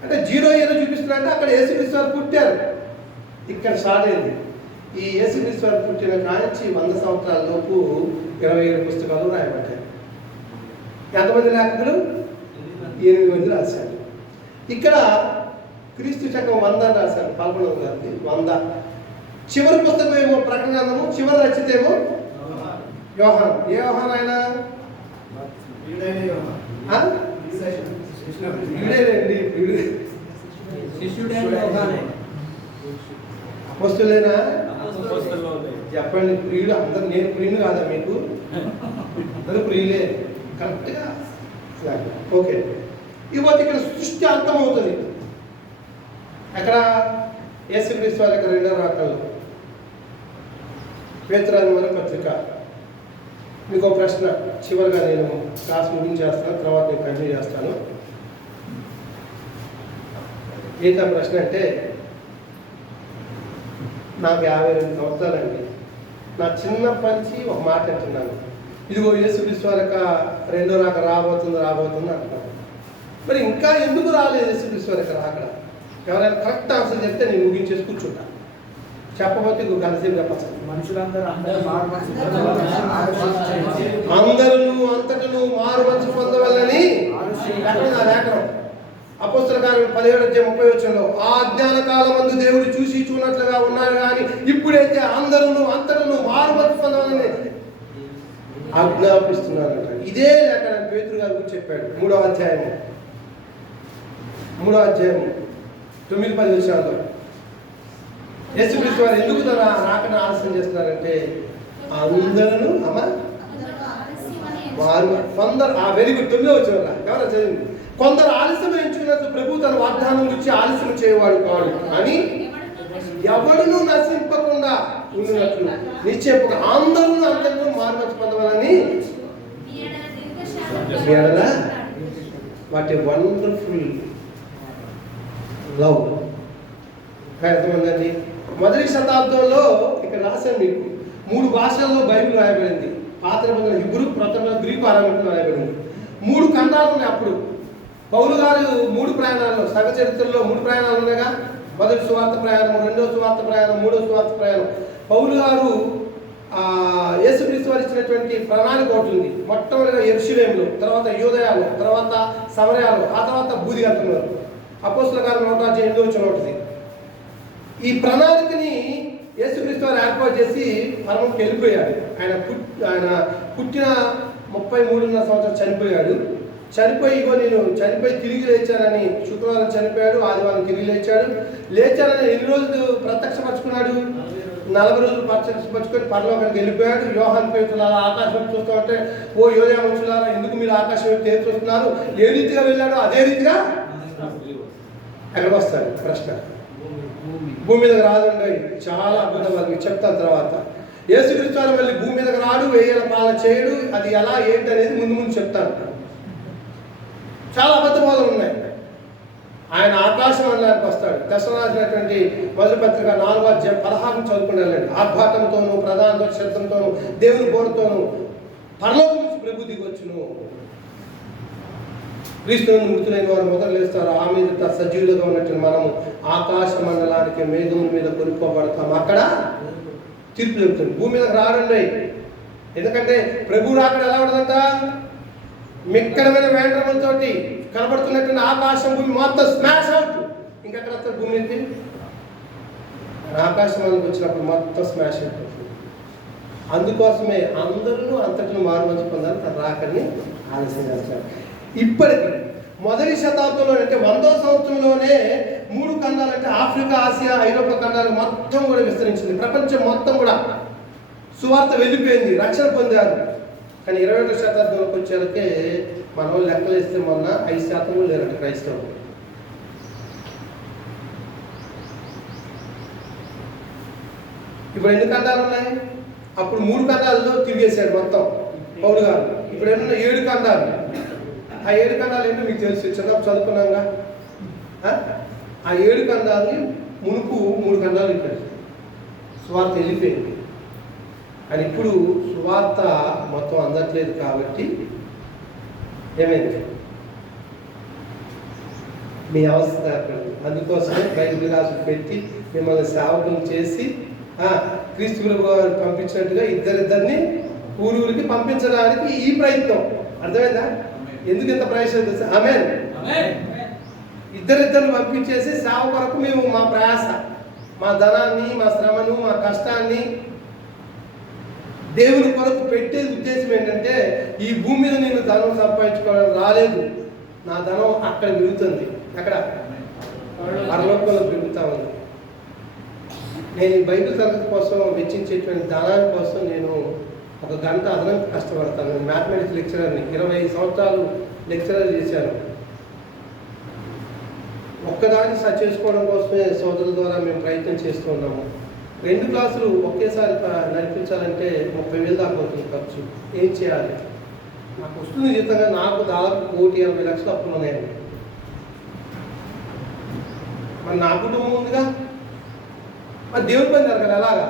అంటే 0 ఇయర్ చూపిస్తున్నారంటే అక్కడ యేసుక్రీస్తు వారు పుట్టారు. ఇక్కడ స్టార్ట్ అయింది. ఈ యేసుక్రీస్తు వారు పుట్టిన కాంచి 100 సంవత్సరాల లోపు 27 పుస్తకాలు రాయబడ్డాయి. ఎంతమంది లేఖకులు? 8 మంది రాశారు. ఇక్కడ క్రీస్తు శకం 100 రాశారు. 11వ గారిది 100. చివరి పుస్తకం ఏమో ప్రకటన గ్రంథము, చివరి రచయిత ఏమో యోహాను. ఏ యోహాను ఆయన? అపోస్తలులేనా? చెప్పండి. ప్రియుడు అందరు. నేను ప్రియుడు కాదా మీకు? అందరూ ప్రియులే కరెక్ట్గా. ఓకే. ఇవ్వదు. ఇక్కడ సృష్టి అర్థమవుతుంది. అక్కడ యేసుక్రీస్తు వారి యొక్క 2వ రాకల్లో పేతురు అనే పత్రిక మీకు ఒక ప్రశ్న చివరిగా నేను క్లాస్ ముగించేస్తాను, తర్వాత నేను కంటిన్యూ చేస్తాను. ఏంటా ప్రశ్న అంటే, నాకు 52 సంవత్సరాలండి. నా చిన్నప్పటి నుంచి ఒక మాట అంటున్నాను, ఇదిగో యేసుక్రీస్తు వారక రెండో రాక రాబోతుంది అంటున్నాను. మరి ఇంకా ఎందుకు రాలేదు యేసుక్రీస్తు వారక రాకడా? ఎవరైనా కరెక్ట్ ఆన్సర్ చెప్తే నేను ముగించేసి కూర్చుంటా. చెప్పబోతే ఇంకో గంటసేపు చెప్పచ్చు. అందరూ అంతటను మారు మనసు పొందవల్లని లేఖనం అపోస్తల కార్యం 17:30 ఆ అజ్ఞాన కాలమందు దేవుడు చూసి చూనట్లుగా ఉన్నారు కానీ ఇప్పుడైతే అందరూ అంతటను మారు మనసు పొందవాలని ఆజ్ఞాపిస్తున్నారంట. ఇదే లేఖనం పేతురు గారు గురించి చెప్పాడు. 3వ అధ్యాయం 9-10 యేసుక్రీస్తు వారు ఎందుకు రాకడా ఆలస్యం చేస్తున్నారంటే అందరూ కొందరు వెరీ గుడ్ 9వ ఎవరో చదివింది. కొందరు ఆలస్యం ఎంచుకున్నట్లు ప్రభు తన వాగ్దానం గురించి ఆలస్యం చేయవాడు కాడు అని ఎవడును నశింపకుండా ఉన్నట్లు నిశ్చయముగా అందరూ అందరినీ మారుమర్చి పొందవాలని వాట్ ఏ వండర్ఫుల్ లవ్. అర్థమైందండి. మొదటి శతాబ్దంలో ఇక్కడ రాశాను మీకు 3 భాషల్లో బైబిల్ రాయబడింది. పాత నిబంధన హిబ్రూ, క్రొత్త నిబంధన గ్రీకు, అరామిక్ రాయబడింది. 3 ఖండాలు ఉన్నాయి. అప్పుడు పౌలు గారు 3 ప్రయాణాల్లో, సంఘ చరిత్రలో 3 ప్రయాణాలు ఉన్నాయిగా. మొదటి సువార్త ప్రయాణం, రెండవ సువార్త ప్రయాణం, మూడవ సువార్త ప్రయాణం. పౌలు గారు యేసుక్రీస్తు వారు ఇచ్చినటువంటి ప్రణాళిక ఒకటి ఉంది. మొట్టమొదటిగా యెరూషలేములో, తర్వాత యూదయాలో, తర్వాత సమరయాలో, ఆ తర్వాత బూదిగంతంలో. అపోస్తల కార్యం 1:8 ఈ ప్రణాళికని యేసుక్రీస్తు వారు ఏర్పాటు చేసి పరమంకి వెళ్ళిపోయాడు. ఆయన పుట్టిన 33.5 సంవత్సరాలు చనిపోయాడు. చనిపోయి నేను చనిపోయి తిరిగి లేచానని శుక్రవారం చనిపోయాడు, ఆదివారం తిరిగి లేచానని ఎన్ని రోజులు ప్రత్యక్షపరుచుకున్నాడు? 40 రోజులు ప్రత్యక్షపరుచుకొని పరలోకానికి వెళ్ళిపోయాడు. యోహాను పేతులారా ఆకాశం చూస్తూ ఉంటే, ఓ యోధా మనుషులారా ఎందుకు మీరు ఆకాశం వైపు చూస్తున్నారు? ఏ రీతిగా వెళ్ళాడో అదే రీతిగా ఎక్కడికి వస్తాడు? ప్రశ్న భూమి మీదకి రాదండి. చాలా అద్భుతం, అది చెప్తాను తర్వాత. యేసుక్రీస్తు వారు మళ్ళీ భూమి మీదకి రాడు, 1000 పాలన చేయడు. అది ఎలా ఏంటి అనేది ముందు చెప్తాను. చాలా అబద్ధబోధలు ఉన్నాయి. ఆయన ఆకాశం అనడానికి వస్తాడు. దశరాసినటువంటి మొదటి పత్రిక 4:16 చదువుకున్నాడండి. ఆర్భాటంతోనూ ప్రధాన శబ్దంతోనూ దేవుని బోరుతోనూ పరలోకం నుంచి ప్రభు దిగొచ్చును. క్రీస్తుని మృతులైన వారు మొదలు లేస్తారు. ఆ మీద సజీవులుగా ఉన్నట్టు మనము ఆకాశ మండలానికి మేఘముల మీద కొనుక్కోబడతాం. అక్కడ తీర్పు చెబుతుంది. భూమి మీదకి రాడండి. ఎందుకంటే ప్రభు రాకడ ఎలా ఉండదంట? మిక్కడమైన వేండ్రములతోటి కనబడుతున్నటువంటి ఆకాశం భూమి మొత్తం స్మాష్ అవుట్. ఇంకెక్కడ వస్తారు భూమి నుంచి? ఆకాశం వాళ్ళకి వచ్చినప్పుడు మొత్తం స్మాష్ అయిపోతుంది. అందుకోసమే అందరూ అంతటిని మారుమర్చి పొందాలి. తన రాకడిని ఆలస్యం చేస్తారు. ఇప్పటికి మొదటి శతాబ్దంలో అంటే 100వ సంవత్సరంలోనే 3 ఖండాలు అంటే ఆఫ్రికా, ఆసియా, ఐరోపా ఖండాలు మొత్తం కూడా విస్తరించింది. ప్రపంచం మొత్తం కూడా సువార్త వెళ్ళిపోయింది, రక్షణ పొందారు. కానీ 21వ శతాబ్దంలోకి వచ్చేసరికి మన వాళ్ళు లెక్కలు ఇస్తే మొన్న 5% లేరంట క్రైస్తవులు. ఇప్పుడు ఎన్ని ఖండాలు ఉన్నాయి? అప్పుడు 3 ఖండాల్లో తిరిగేశాడు మొత్తం పౌలు గారు. ఇప్పుడు ఏమన్నా 7 ఖండాలు. ఆ 7 ఖండాలు ఏంటో మీకు తెలుసు, చిన్నప్పుడు చదువుకున్నాగా. ఆ 7 ఖండాలని మునుపు 3 ఖండాలు ఇక్కడ సువార్త వెళ్ళిపోయింది. అని ఇప్పుడు సువార్త మొత్తం అందట్లేదు కాబట్టి ఏమైంది మీ అవస్థ? అందుకోసమే బైబిల్ రాసి పెట్టి మిమ్మల్ని సేవకులు చేసి క్రీస్తువులు పంపించినట్టుగా ఇద్దరిద్దరిని ఊరికి పంపించడానికి ఈ ప్రయత్నం. అర్థమైందా? ఎందుకు ఇంత ప్రయాసం తెలుసా? ఆమేన్. ఇద్దరిద్దరిని పంపించేసి సేవ కొరకు మేము మా ప్రయాస, మా ధనాన్ని, మా శ్రమను, మా కష్టాన్ని దేవుని కొరకు పెట్టే ఉద్దేశం ఏంటంటే ఈ భూమి మీద నేను ధనం సంపాదించుకోవడానికి రాలేదు. నా ధనం అక్కడ పెరుగుతుంది. అక్కడ పరలోకంలో పెరుగుతా ఉంది. నేను ఈ బైబిల్ తరగతి కోసం వెచ్చించేటువంటి ధనాన్ని కోసం నేను 1 గంట అదనంగా కష్టపడతాను. నేను మ్యాథమెటిక్స్ లెక్చరర్ని, 25 సంవత్సరాలు లెక్చరర్ చేశాను. ఒక్కదాన్ని సరి చేసుకోవడం కోసమే సోదరుల ద్వారా మేము ప్రయత్నం చేస్తూ ఉన్నాము. 2 క్లాసులు ఒకేసారి నడిపించాలంటే 30,000 దాకా అవుతుంది ఖర్చు. ఏం చేయాలి? నాకు వస్తుంది జీతంగా, నాకు దాదాపు 1,80,00,000 అప్పులు ఉన్నాయండి. మరి నా కుటుంబం ఉందిగా, మరి దేవుని పని జరగాలి. ఎలాగా?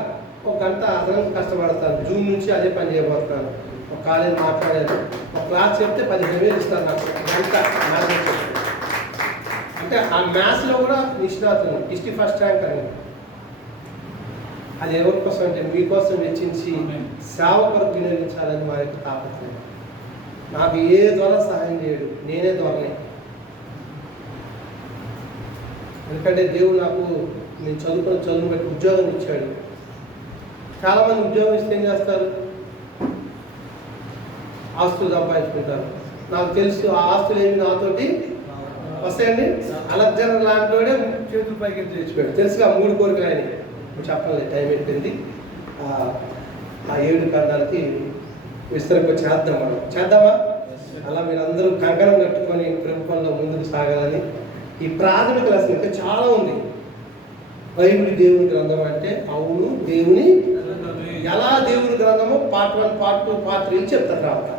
1 గంట అదనంగా కష్టపడతాను. జూన్ నుంచి అదే పని చేయబోతున్నాను. ఒక కాలేజ్ మాట్లాడాను, ఒక క్లాస్ చెప్తే 15,000 ఇస్తారు నాకు గంట. అంటే ఆ మ్యాథ్స్లో కూడా నిష్ణాతులు, హిస్టరీ ఫస్ట్ ర్యాంక్ అని. అది ఎవరి కోసం అంటే మీకోసం వెచ్చించి సేవ కొరకు వినియోగించాలని మా యొక్క తాపత్రయం. నాకు ఏ ద్వారా సహాయం చేయడు, నేనే ద్వారానే. ఎందుకంటే దేవుడు నాకు, నేను చదువుని బట్టి ఉద్యోగం ఇచ్చాడు. చాలామంది ఉద్యోగం ఇస్తే ఏం చేస్తారు? ఆస్తులు సంపాదించుకుంటారు. నాకు తెలుసు ఆ ఆస్తులు ఏమి నాతోటి వస్తాయండి. అలెగ్జాండర్ లాంటి చేతులు పైకి తెచ్చిపోయాడు. తెలుసుగా 3 కోరికలు ఆయన. చెప్పాలి, టైం అయిపోయింది. ఆ 7 ఖండాలకి విస్తరింప చేద్దామా? అలా మీరు అందరూ కంకణం కట్టుకొని ప్రభుత్వంలో ముందుకు సాగాలని. ఈ ప్రాథమిక లెసన్ ఇంకా చాలా ఉంది. బైబిల్ దేవుని గ్రంథం అంటే అవును దేవుని, ఎలా దేవుని గ్రంథమో పార్ట్ 1, పార్ట్ 2, పార్ట్ 3 చెప్తారు తర్వాత.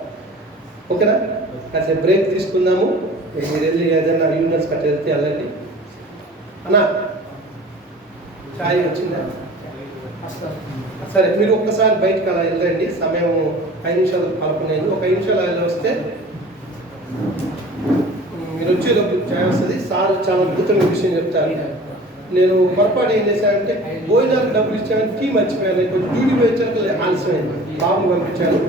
ఓకేనా? కాసేపు బ్రేక్ తీసుకుందాము. మీరు వెళ్ళి ఏదైనా యూనియన్స్ కట్టి వెళ్తే వెళ్ళండి. అన్నా చాయ్ వచ్చిందా? సరే, మీరు ఒక్కసారి బయటకు అలా వెళ్ళండి. సమయం 5 నిమిషాలు కలుపుకునేది. ఒక 5 నిమిషాలు అలా వస్తే మీరు వచ్చేటప్పుడు చాయ్ వస్తుంది. సార్ చాలా అద్భుతమైన విషయం చెప్తారు. నేను పొరపాటు ఏం చేశానంటే భోజనాలకు డబ్బులు ఇచ్చాను, టీ మర్చిపోయాను. కొంచెం డ్యూటీ పోయి వచ్చాక ఆలస్యమైంది. బాబుని పంపించాను.